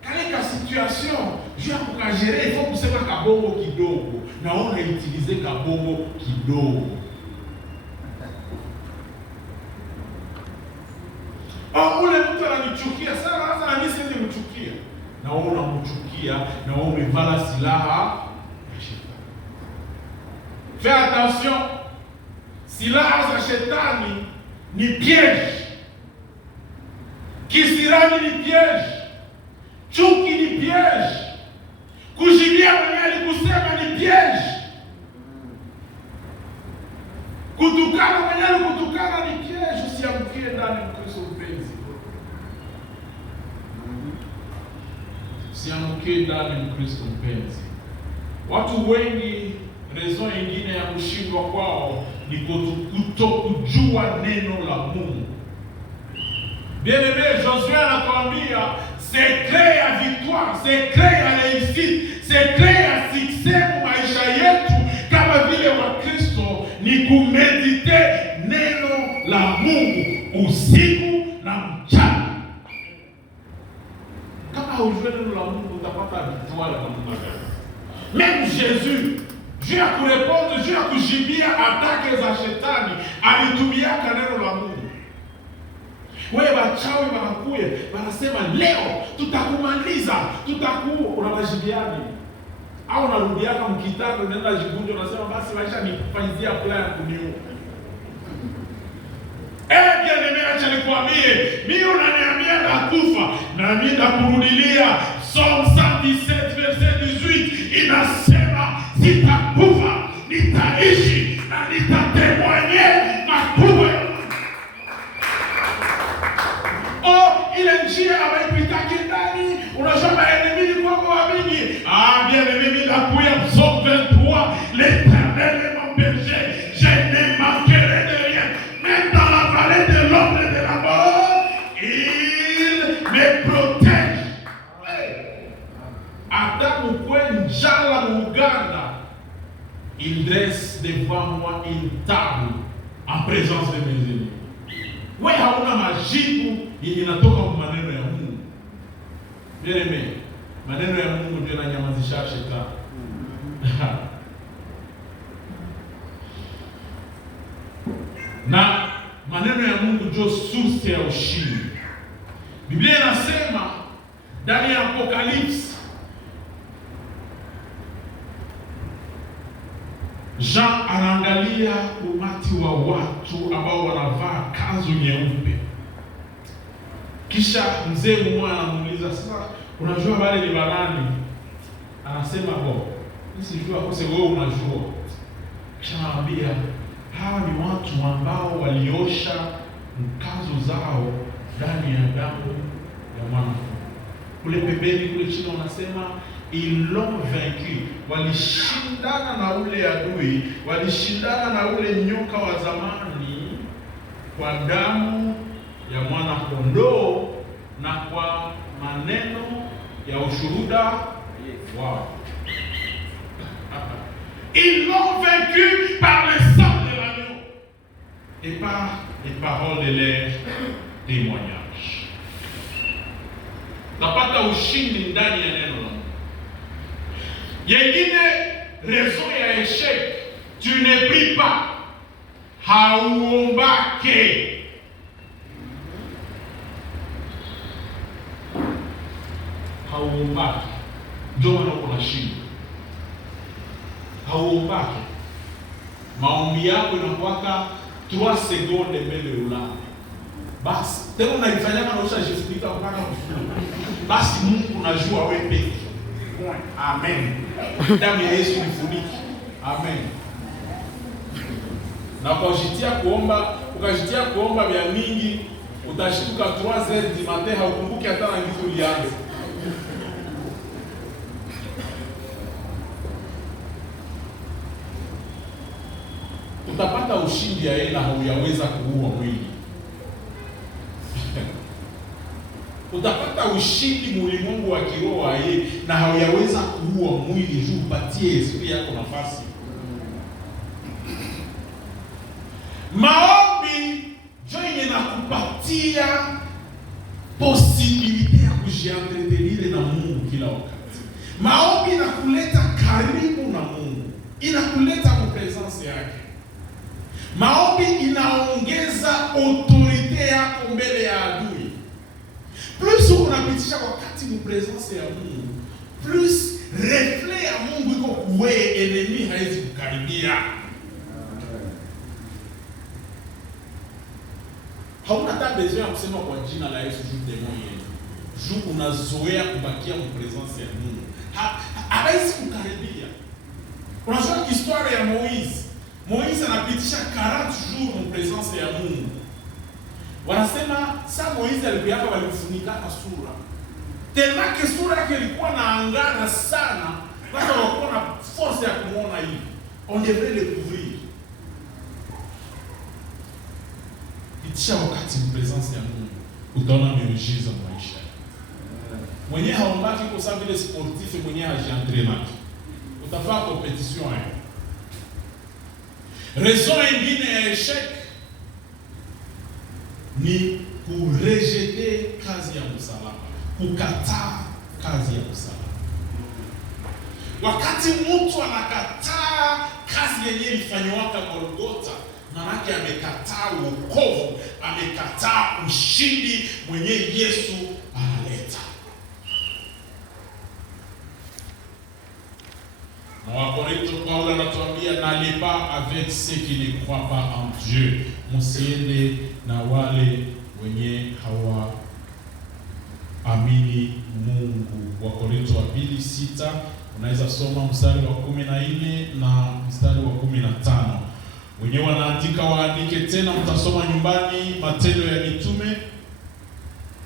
Katika situation juu ya kukajere ifo kusema kabongo kidogo, naona itilize kabongo kidogo. Ule mtu ananichukia sana, sasa na mimi siwezi mchukia. Na wewe unamchukia, na wewe umevala silaha ya shetani. Fais attention. Silaha za shetani ni piège. Kisirani ni piège. Chuki ni piège. Kujibia mwenyewe kusema ni piège. Kutukana mwenyewe kutukana ni piège. Usiamkie ndani Mkristo mpenzi. Usiamkie ndani Mkristo mpenzi. Watu wengi reason nyingine ya kushindwa kwao ni kutokujua neno la Mungu. Bien-aimé, Josué anakuambia secret ya victoire, secret ya réussite, secret ya succès mu maisha yetu kama vile wa Kristo ni kumedite neno la Mungu usiku na mchana. Kama hujue neno la Mungu utapata victoire na Mungu. Même Jésus, juu ya kurepondre, juu ya kujibia atake za shetani, alitumiaka neno la Mungu. Wewe wachawi wanakuya, wanasema leo tutakumaliza, unawajibiani. Au unarudiaka mkitano, unaenda jigunjo, unasema basi maisha nifanyizia plan kuniua. Bien-aimé, acha nikwambie, mimi unaniambia nakufa, na mimi nakurudilia. Psalm 117 verset 18 inasema sitakufa, nitaishi na nitatemwanye makubwa ya Mungu. Ile njia ameipitaki ndani, unajua maenemi kwako wamini. Bien-aimé, mimi nakuya Psalm 23, l'Éternel est mon berger, je ne manquerai de rien. Même dans la vallée de l'ombre de la mort, il me protège. Adamu kwen njala Uganda, il dresse devant moi une table en présence de mes ennemis. Wewe hauna majibu yenye natoka kwa maneno ya Mungu. Bien-aimé, maneno ya Mungu ndio yananyamazisha shetani. Na maneno ya Mungu ndio source ya ushindi. Biblia inasema ndani ya Apocalypse, Jean anaangalia umati wa watu ambao wanavaa kanzu nyeupe. Kisha mzee mmoja anamuuliza, sasa unajua wale ni barani? Anasema sijua, kwa sababu wewe unajua. Kisha anamwambia hawa ni watu ambao waliosha kanzu zao ndani ya damu ya mwana. Kule pembeni kule chini wanasema ils l'ont vaincu. Walishindana na ule adui, walishindana na ule nyoka wa zamani kwa damu ya mwana kondoo na kwa maneno ya ushuhuda wao. Ils l'ont vaincu par le sang de l'agneau et par les paroles de leur témoignage. Tapata ushindi ndani ya neno la Mungu. Yengine raison ya échec, tu ne pries pas, hauombake. Hauombake, ndio maana uko na shida. Hauombake, maombi yako inakuwaka 3 secondes mbele ulale. Basi tena unaifanya kama ushajifunika mpaka mfuni. Basi Mungu unajua wewe peke. Amen. Damu ya Yesu nifuniki. Amen. Na ukajitia kuomba vya mingi, utashtuka 3h du matin, haukumbuki hata na kitu ulianza. Utapata ushindi ya yeye na hauyaweza kuua mwili. Utapata ushindi mulimwengu wa kiroho yeye na hauyaweza kuua mwili juu upatie esprit yako nafasi. Maombi inakupatia posibilite ya kujientretenir na Mungu kila wakati. Maombi inakuleta karibu na Mungu, inakuleta mpresence yake. Maombi inaongeza autorite yako mbele ya adui. Plus unapitisha wakati mpresence ya Mungu, plus reflet ya Mungu iko kuwe, enemy haizi kukaribia. Hauna hata besoin ya kusema kwa jina la Yesu juu demon yenu. Juu unazoea kubakia mpresence ya Mungu. Hawezi kukaribia. Unajua historia ya Moise. Moise anapitisha 40 jours mpresence ya Mungu. Wanasema sa Moise alikuwa walimfunika sura. Tena ke sura yake ilikuwa naangana sana, watu walikuwa na force ya kumuona hivi. On devrait le couvrir. Pitisha wakati mpresence ya Mungu, utaona miujiza maisha. Mwenye haombaki kwa sababu vile sportif, mwenye hajientraînaki, utafaa competition hayo. Raison ingine ya échec ni kurejete kazi ya msalaba, kukataa kazi ya msalaba. Wakati mtu anakataa kazi yenye ilifanywa Golgotha, manake amekataa wokovu, amekataa ushindi mwenye Yesu analeta. Na Wakorintho Paulo anatuambia, n'allez pas avec ceux qui ne croient pas en Dieu. Msiende na wale wenye hawaamini Mungu. Wakorintho wa 2:6, unaweza soma mstari wa 14 na mstari wa 15. Wenyewe wanaandika waandike tena, mtasoma nyumbani. Matendo ya Mitume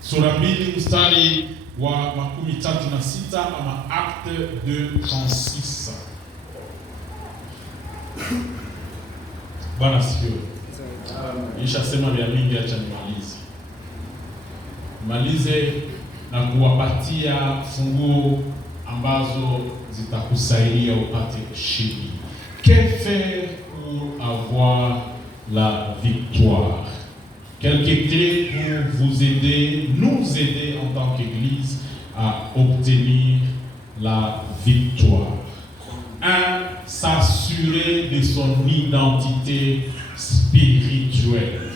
sura 2 mstari wa 36 ama Acte 2:36. Bwana sifiwe. Nishasema vya mingi, acha nimalize na kuwapatia funguo ambazo zitakusaidia upate ushindi. Que faire pour avoir la victoire? Quelques clés pour vous aider, nous aider en tant qu'Église à obtenir la victoire. 1. S'assurer de son identité spirituelle.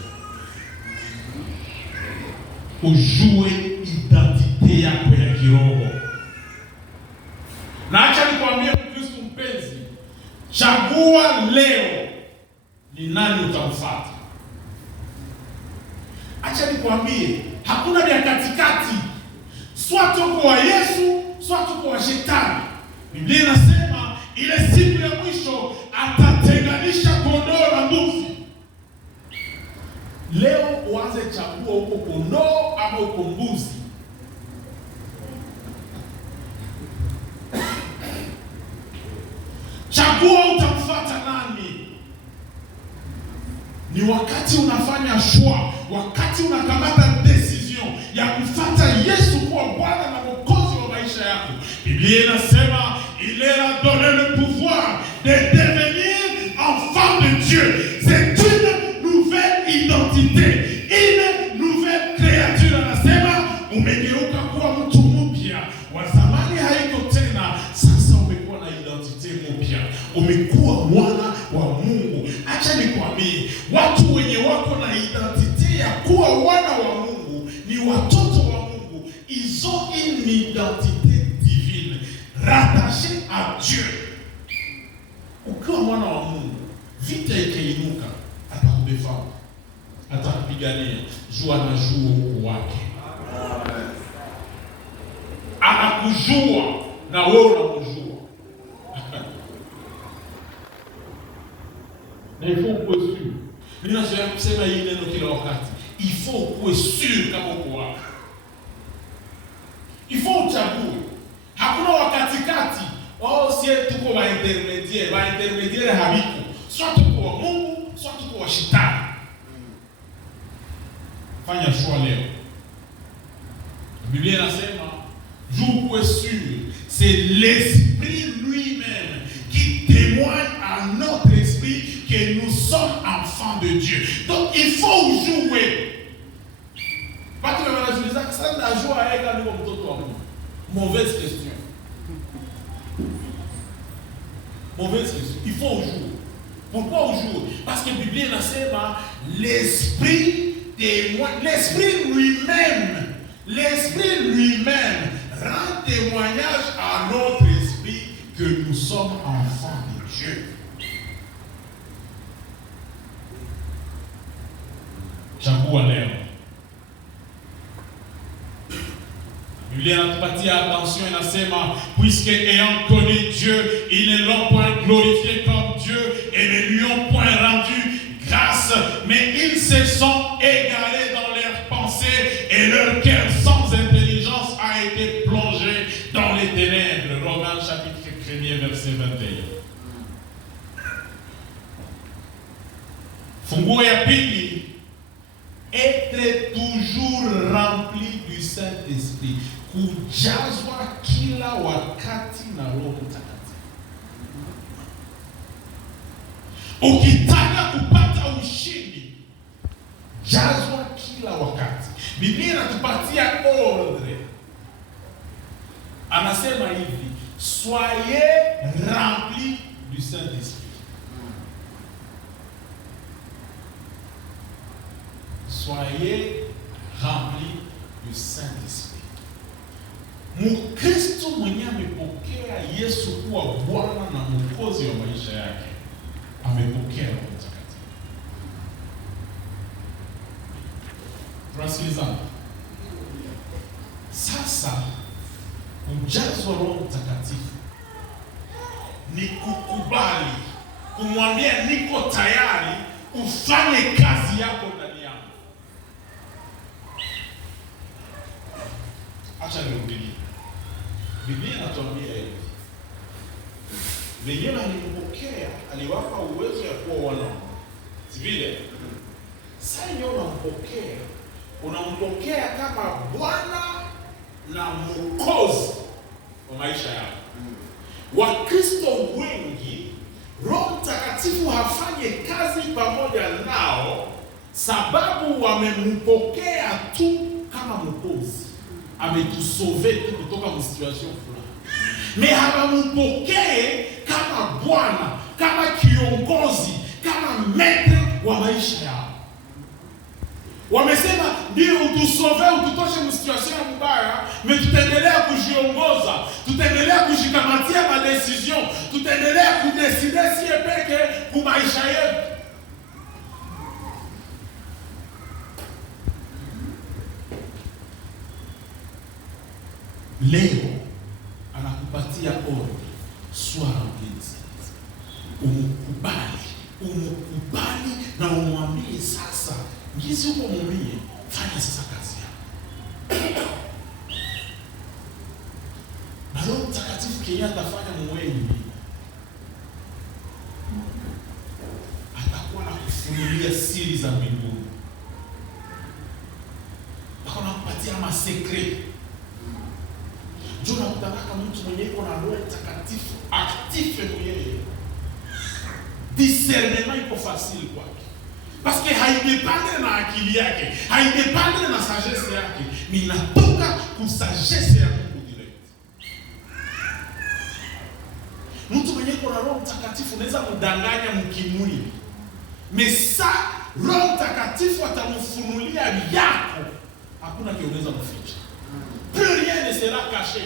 Ujue identité yako ya kiroho. Na acha nikwambie Mkristo mpenzi, chagua leo ni nani utamfuata. Acha nikwambie, hakuna vya katikati. Soit tuko wa Yesu, soit tuko wa Shetani. Biblia inasema ile siku ya mwisho atatenganisha kondoo na mbuzi. Leo uanze chagua uko kondoo ama uko mbuzi. Chagua utamfuata nani. Ni wakati unafanya shua, wakati unakamata decision ya kufuata Yesu kuwa Bwana na Mwokozi wa maisha yako. Biblia inasema il leur a donné le pouvoir de devenir enfant de Dieu. C'est une nouvelle identité, une nouvelle créature. Anasema umegeuka kuwa mtu mpya. Wa zamani haiko tena, sasa umekuwa na identite mpya. Umekuwa mwana wa Mungu. Acha nikwambie, watu wenye wako na identite ya kuwa wana wa Mungu ni watoto wa Mungu. Ils ont une identité divine, rattachée à Dieu. Ukiwa mwana wa Mungu, vita ikainuka, atakudefend, atakupigania, jua na jua wake. Anakujua na wewe unamjua. Na il faut kuwa sûr. Mimi nazoea kusema hii neno kila wakati. Il faut kuwa sûr kama uko wapi. Il faut uchague. Hakuna wakati kati. Si tuko wa intermediaire habiko. Soit tuko wa Mungu, soit tuko wa Shetani. Fanya choix leo. Biblia inasema, vous pouvez sûr, c'est l'Esprit lui-même qui témoigne à notre esprit que nous sommes enfants de Dieu. Donc il faut jouer. Watu wanajiuliza sasa najua aeka niko mtoto wa Mungu. Mauvaise question. Mauvaise question. Il faut au jour. Pourquoi au jour? Parce que la Bible nasema l'esprit témoigne, l'esprit lui-même rend témoignage à notre esprit que nous sommes enfants de Dieu. Chagua leo. Biblia inatupatia attention, inasema puisque ayant connu Dieu, ils ne l'ont point glorifié comme Dieu et ne lui ont point rendu grâce, mais ils se sont égarés dans leurs pensées et leur cœur sans intelligence a été plongé dans les ténèbres. Romains chapitre 1er verset 21. Funguo ya pili, être toujours rempli du Saint-Esprit. Kujazwa kila wakati na Roho Mtakatifu. Ukitaka kupata ushindi, jazwa kila wakati. Biblia inatupatia ordre. Anasema hivi, soyez remplis du Saint-Esprit. Soyez remplis du Saint-Esprit. Mkristo mwenye amepokea Yesu kuwa Bwana na Mwokozi wa maisha yake, amepokea Roho Mtakatifu. Tunasikilizana? Sasa kujazwa Roho Mtakatifu ni kukubali, kumwambia niko tayari ufanye kazi yako ndani yangu. Acha nirudilie. Biblia inatuambia hivi. Wenyewe alimpokea, aliwapa uwezo ya kuwa wana. Si vile? Sasa ndio unampokea kama Bwana na Mwokozi wa maisha yako. Wakristo wengi Roho Mtakatifu hafanye kazi pamoja nao sababu wamempokea tu kama Mwokozi. Ametusauve tu kutoka msituation fulani. Mais hawampokee kama Bwana, kama kiongozi, kama maître wa maisha yao. Wamesema ndio utusauve, ututoshe msituation mbaya, mais tutaendelea kujiongoza, tutaendelea kujikamatia ma decision, tutaendelea kudeside si peke kwa maisha yetu. Leo anakupatia ordre, sois rempli de Saint-Esprit. Umukubali na umwambie sasa, ngizi uko mwambie, fanya sasa kazi yako. Na Roho Mtakatifu kile atafanya mwenyewe, atakuwa na kufunulia siri za mbinguni. Anakupatia masekret. Ndio unakutaka mtu mwenye iko na Roho Mtakatifu active mwenyewe. Discernement iko facile kwake. Parce que haidepende na akili yake, haidepende na sagesse yake, ni inatoka ku sagesse ya Mungu direct. Mtu mwenye iko na Roho Mtakatifu unaweza kudanganya mkimwili. Mesa Roho Mtakatifu atamfunulia yako. Hakuna kitu unaweza kuficha. Plus rien ne sera caché.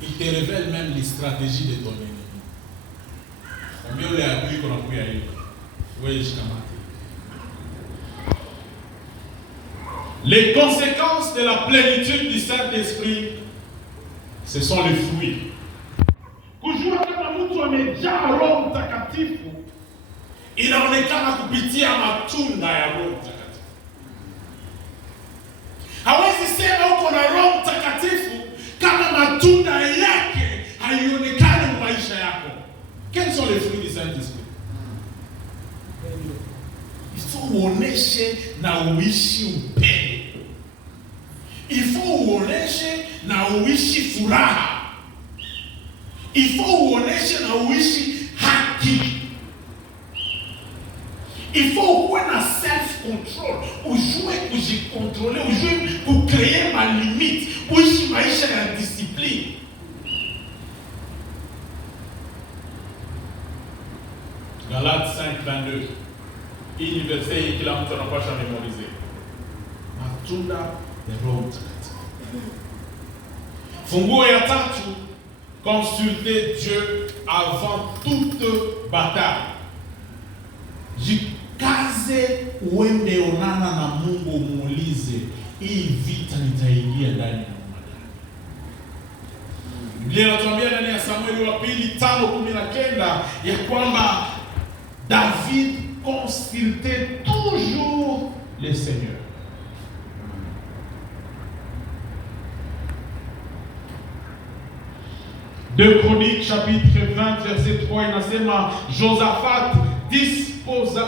Il te révèle même les stratégies de ton ennemi. Combien les appris qu'on a pris à lui? Oui, je commence. Les conséquences de la plénitude du Saint-Esprit, ce sont les fruits. Kujua kama mtu amejaa Roho Mtakatifu, inaonekana kupitia matunda ya Roho Mtakatifu. Hawezi sema uko na Roho Mtakatifu kama matunda yake haionekani kwa maisha yako. Quels sont les fruits du Saint-Esprit? Il faut uoneshe na uishi upendo. Il faut uoneshe na uishi furaha. Il faut uoneshe na uishi haki. Il faut avoir un self-control. Ujue kujikontrole, ujue kucreer ma limite, uishi maisha ya discipline. Galates 5:22. Hii verset kila mtu anapaswa memorize. Matunda ya Roho Mtakatifu. Funguo ya tatu, consulter Dieu avant toute bataille. Jikaze uende onana na Mungu, umuulize hii vita nitaingia ndani ya namna gani? Biblia inatuambia ndani ya Samueli wa pili 5:19 ya kwamba David consultait toujours le Seigneur. De Chroniques chapitre 20 verset 3 inasema Josaphat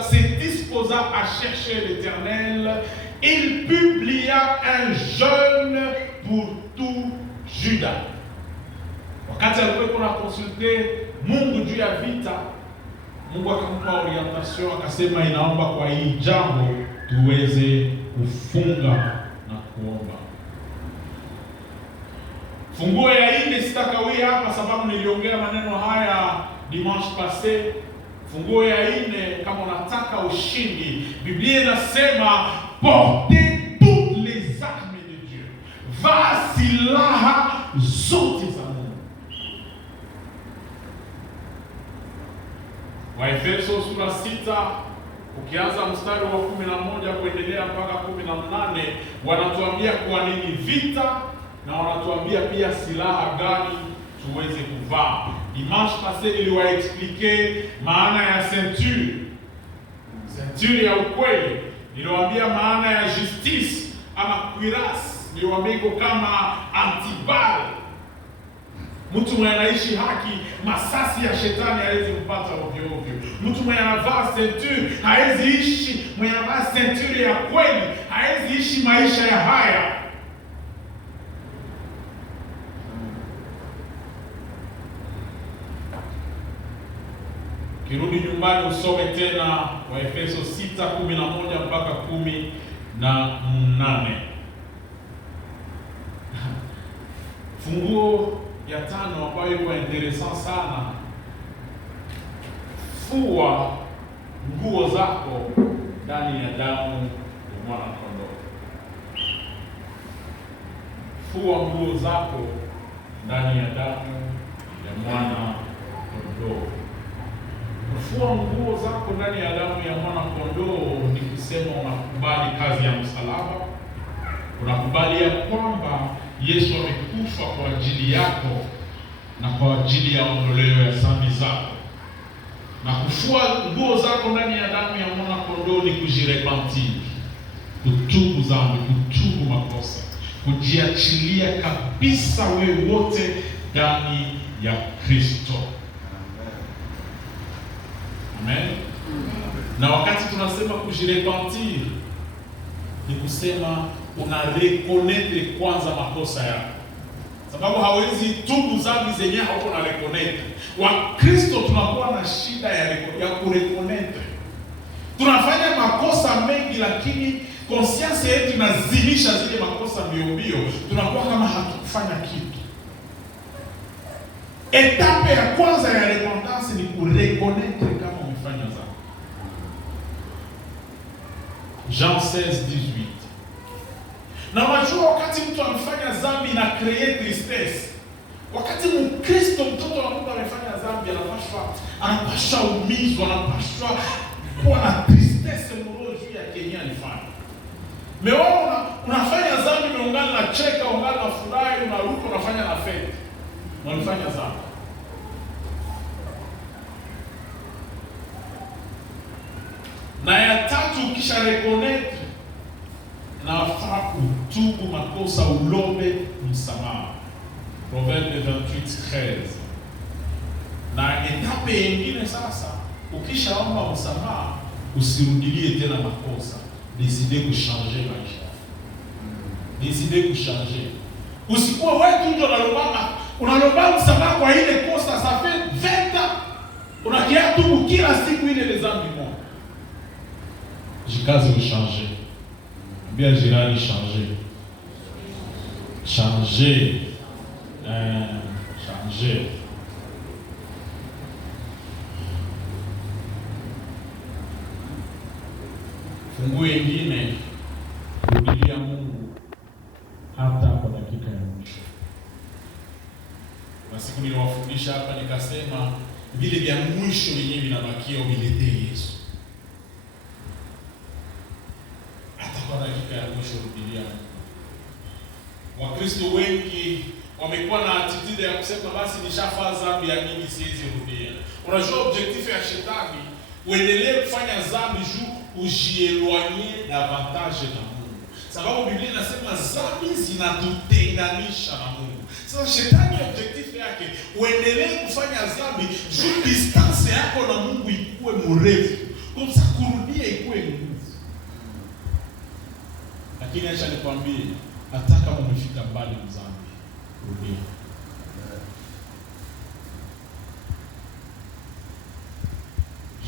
se disposa à chercher l'Éternel. Il publia un jeûne pour tout Juda. Wakati alikuwa anakonsulte Mungu juu ya vita, Mungu akampa orientation, akasema inaomba kwa hii jambo tuweze kufunga na kuomba. Funguo ya nne sitakawia hapa sababu niliongea maneno haya dimanche passé. Funguo ya nne, kama unataka ushindi, Biblia inasema portez toutes les armes de Dieu. Vaa silaha zote za Mungu. Waefeso sura 6 ukianza mstari wa 11 kuendelea mpaka 18 wanatuambia kwa nini vita na wanatuambia pia silaha gani tuweze kuvaa. Dimanche passé niliwaexplique maana ya ceinture. Ceinture ya ukweli. Niliwaambia maana ya justice ama cuirasse. Niliwaambia iko kama antibal. Mtu mwenye anaishi haki, masasi ya shetani hawezi mpata ovyo ovyo. Mtu mwenye anavaa ceinture hawezi ishi, mwenye anavaa ceinture ya kweli hawezi ishi maisha ya haya. Kirudi nyumbani usome tena Waefeso 6:11 mpaka 18. Funguo ya tano ambayo iko interesant sana. Fua nguo zako ndani ya damu ya mwana kondoo. Fua nguo zako ndani ya damu ya mwana kondoo. Kufua nguo zako ndani ya damu ya mwana kondoo ni kusema unakubali kazi ya msalaba. Unakubali ya kwamba Yesu amekufa kwa ajili yako na kwa ajili ya ondoleo ya dhambi zako. Na kufua nguo zako ndani ya damu ya mwana kondoo ni kujirepentir, kutubu dhambi, kutubu makosa, kujiachilia kabisa wewe wote ndani ya Kristo. Amen. Na wakati tunasema kujirepentir ni kusema una reconnaître kwanza makosa yako. Sababu hawezi tubu dhambi zenye hauko na reconnaître. Wa Kristo tunakuwa na shida ya kureconnaître. Tunafanya makosa mengi lakini conscience yetu inazimisha zile makosa mbio. Tunakuwa kama hatukufanya kitu. Etape ya kwanza ya repentance ni kureconnaître kama umefanya dhambi. Jean 16:18. Na wajua wakati mtu amefanya dhambi na create tristesse. Wakati Mkristo mtoto wa Mungu amefanya dhambi anapaswa umizwa, anapaswa kuwa na tristesse mroho juu ya Kenya alifanya. Meona unafanya dhambi na ungali na cheka, ungali na furahi, unaruka unafanya na fete. Unafanya dhambi. Na ya tatu kisha reconnaître na faa kutubu makosa, ulombe msamaha. Proverbe 28:13. Na etape nyingine sasa, ukishaomba msamaha, usirudilie tena makosa. Décider kuchanger maisha. Décider kuchanger. Usikuwa wewe tu ndio unalomba msamaha kwa ile kosa, ça fait 20 ans. Unakia tu kila siku ile dhambi moja. Jikaze uchanger. Bien jirani changer. Changer. Changer. Funguo ingine, rudilia Mungu hata kwa dakika ya mwisho. Na siku niliwafundisha hapa nikasema vile vya mwisho wenyewe vinabakia uviletee Yesu. Hata kwa dakika ya mwisho rudilia Mungu. Wakristo wengi wamekuwa na attitude ya kusema basi nishafanya dhambi ya nini siwezi rudia. Unajua objectif ya shetani uendelee kufanya dhambi juu ujieloigne davantage na Mungu. Sababu Biblia inasema dhambi zinatutenganisha na Mungu. Sasa shetani objectif yake uendelee kufanya dhambi juu distance yako na Mungu ikuwe mrefu. Kumsa kurudia ikuwe ngumu. Lakini acha nikwambie, hata kama umefika mbali mzambi, rudia.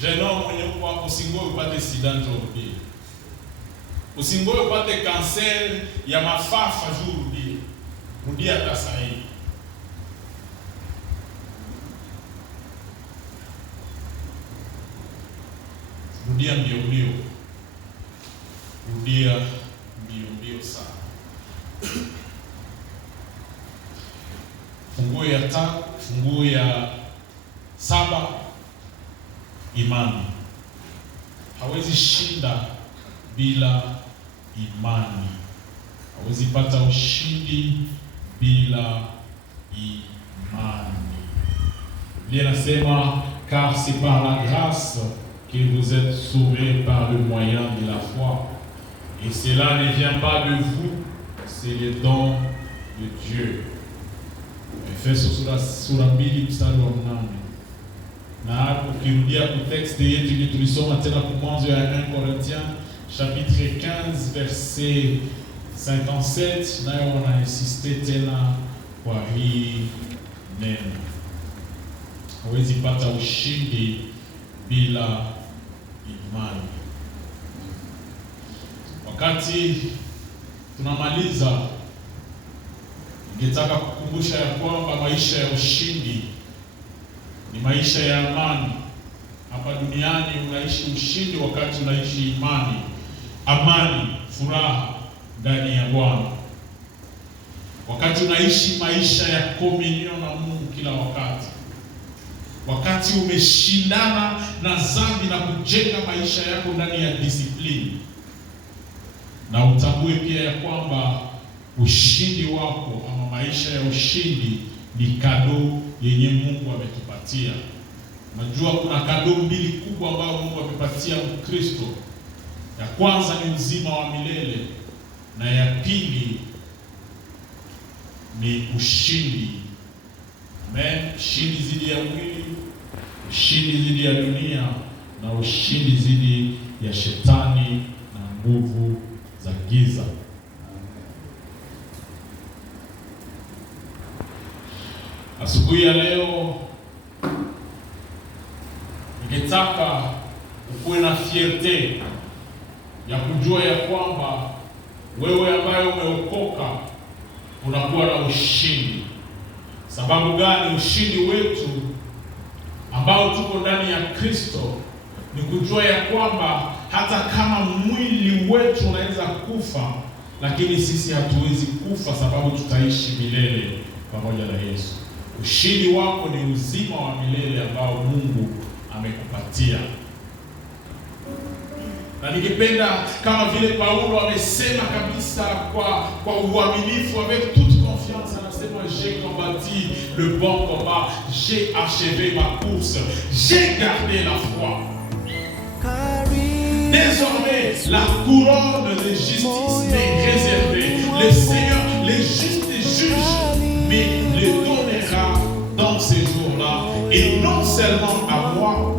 Jeune mwenye uko hapo usingoe upate sida ndio urudie. Usingoe upate kanser ya mafafa juu urudie. Rudia hata sasa hivi. Rudia mbio mbio. Rudia mbio mbio sana. Funguo ya 7, imani. Hawezi shinda bila imani. Hawezi pata ushindi bila imani. Biblia inasema car c'est par la grâce que vous êtes sauvés par le moyen de la foi. Et cela ne vient pas de vous, c'est le don de Dieu. Efeso sura 2 mstari wa 8. Na ukirudia ku texte yetu ni tulisoma tena kwa mwanzo ya 1 Corinthiens chapitre 15 verset 57, nayo wana insiste tena kwa hii neno. Hawezi pata ushindi bila imani. Wakati tunamaliza, ningetaka kukumbusha ya kwamba maisha ya ushindi ni maisha ya amani. Hapa duniani unaishi ushindi wakati unaishi imani, amani, furaha ndani ya Bwana. Wakati unaishi maisha ya komunio na Mungu kila wakati. Wakati umeshindana na dhambi na kujenga maisha yako ndani ya discipline. Na utambue pia ya kwamba ushindi wako ama maisha ya ushindi ni kado yenye Mungu ametupatia. Najua kuna kado mbili kubwa ambazo Mungu amepatia Mkristo. Ya kwanza ni uzima wa milele na ya pili ni ushindi. Amen. Ushindi zidi ya mwili, ushindi zidi ya dunia na ushindi zidi ya shetani na nguvu za giza. Asubuhi ya leo ningetaka ukuwe na fierte ya kujua ya kwamba wewe ambaye umeokoka unakuwa na ushindi. Sababu gani? Ushindi wetu ambao tuko ndani ya Kristo ni kujua ya kwamba hata kama mwili wetu unaweza kufa, lakini sisi hatuwezi kufa sababu tutaishi milele pamoja na Yesu. Ushindi wako ni uzima wa milele ambao Mungu amekupatia. Na ningependa kama vile Paulo amesema kabisa kwa uaminifu, avec toute confiance, anasema j'ai combattu le bon combat, j'ai achevé ma course, j'ai gardé la foi. Désormais, la couronne de justice m'est réservée. Le Seigneur, le juste juge, me le donnera dans ces jours-là. Et non seulement à moi,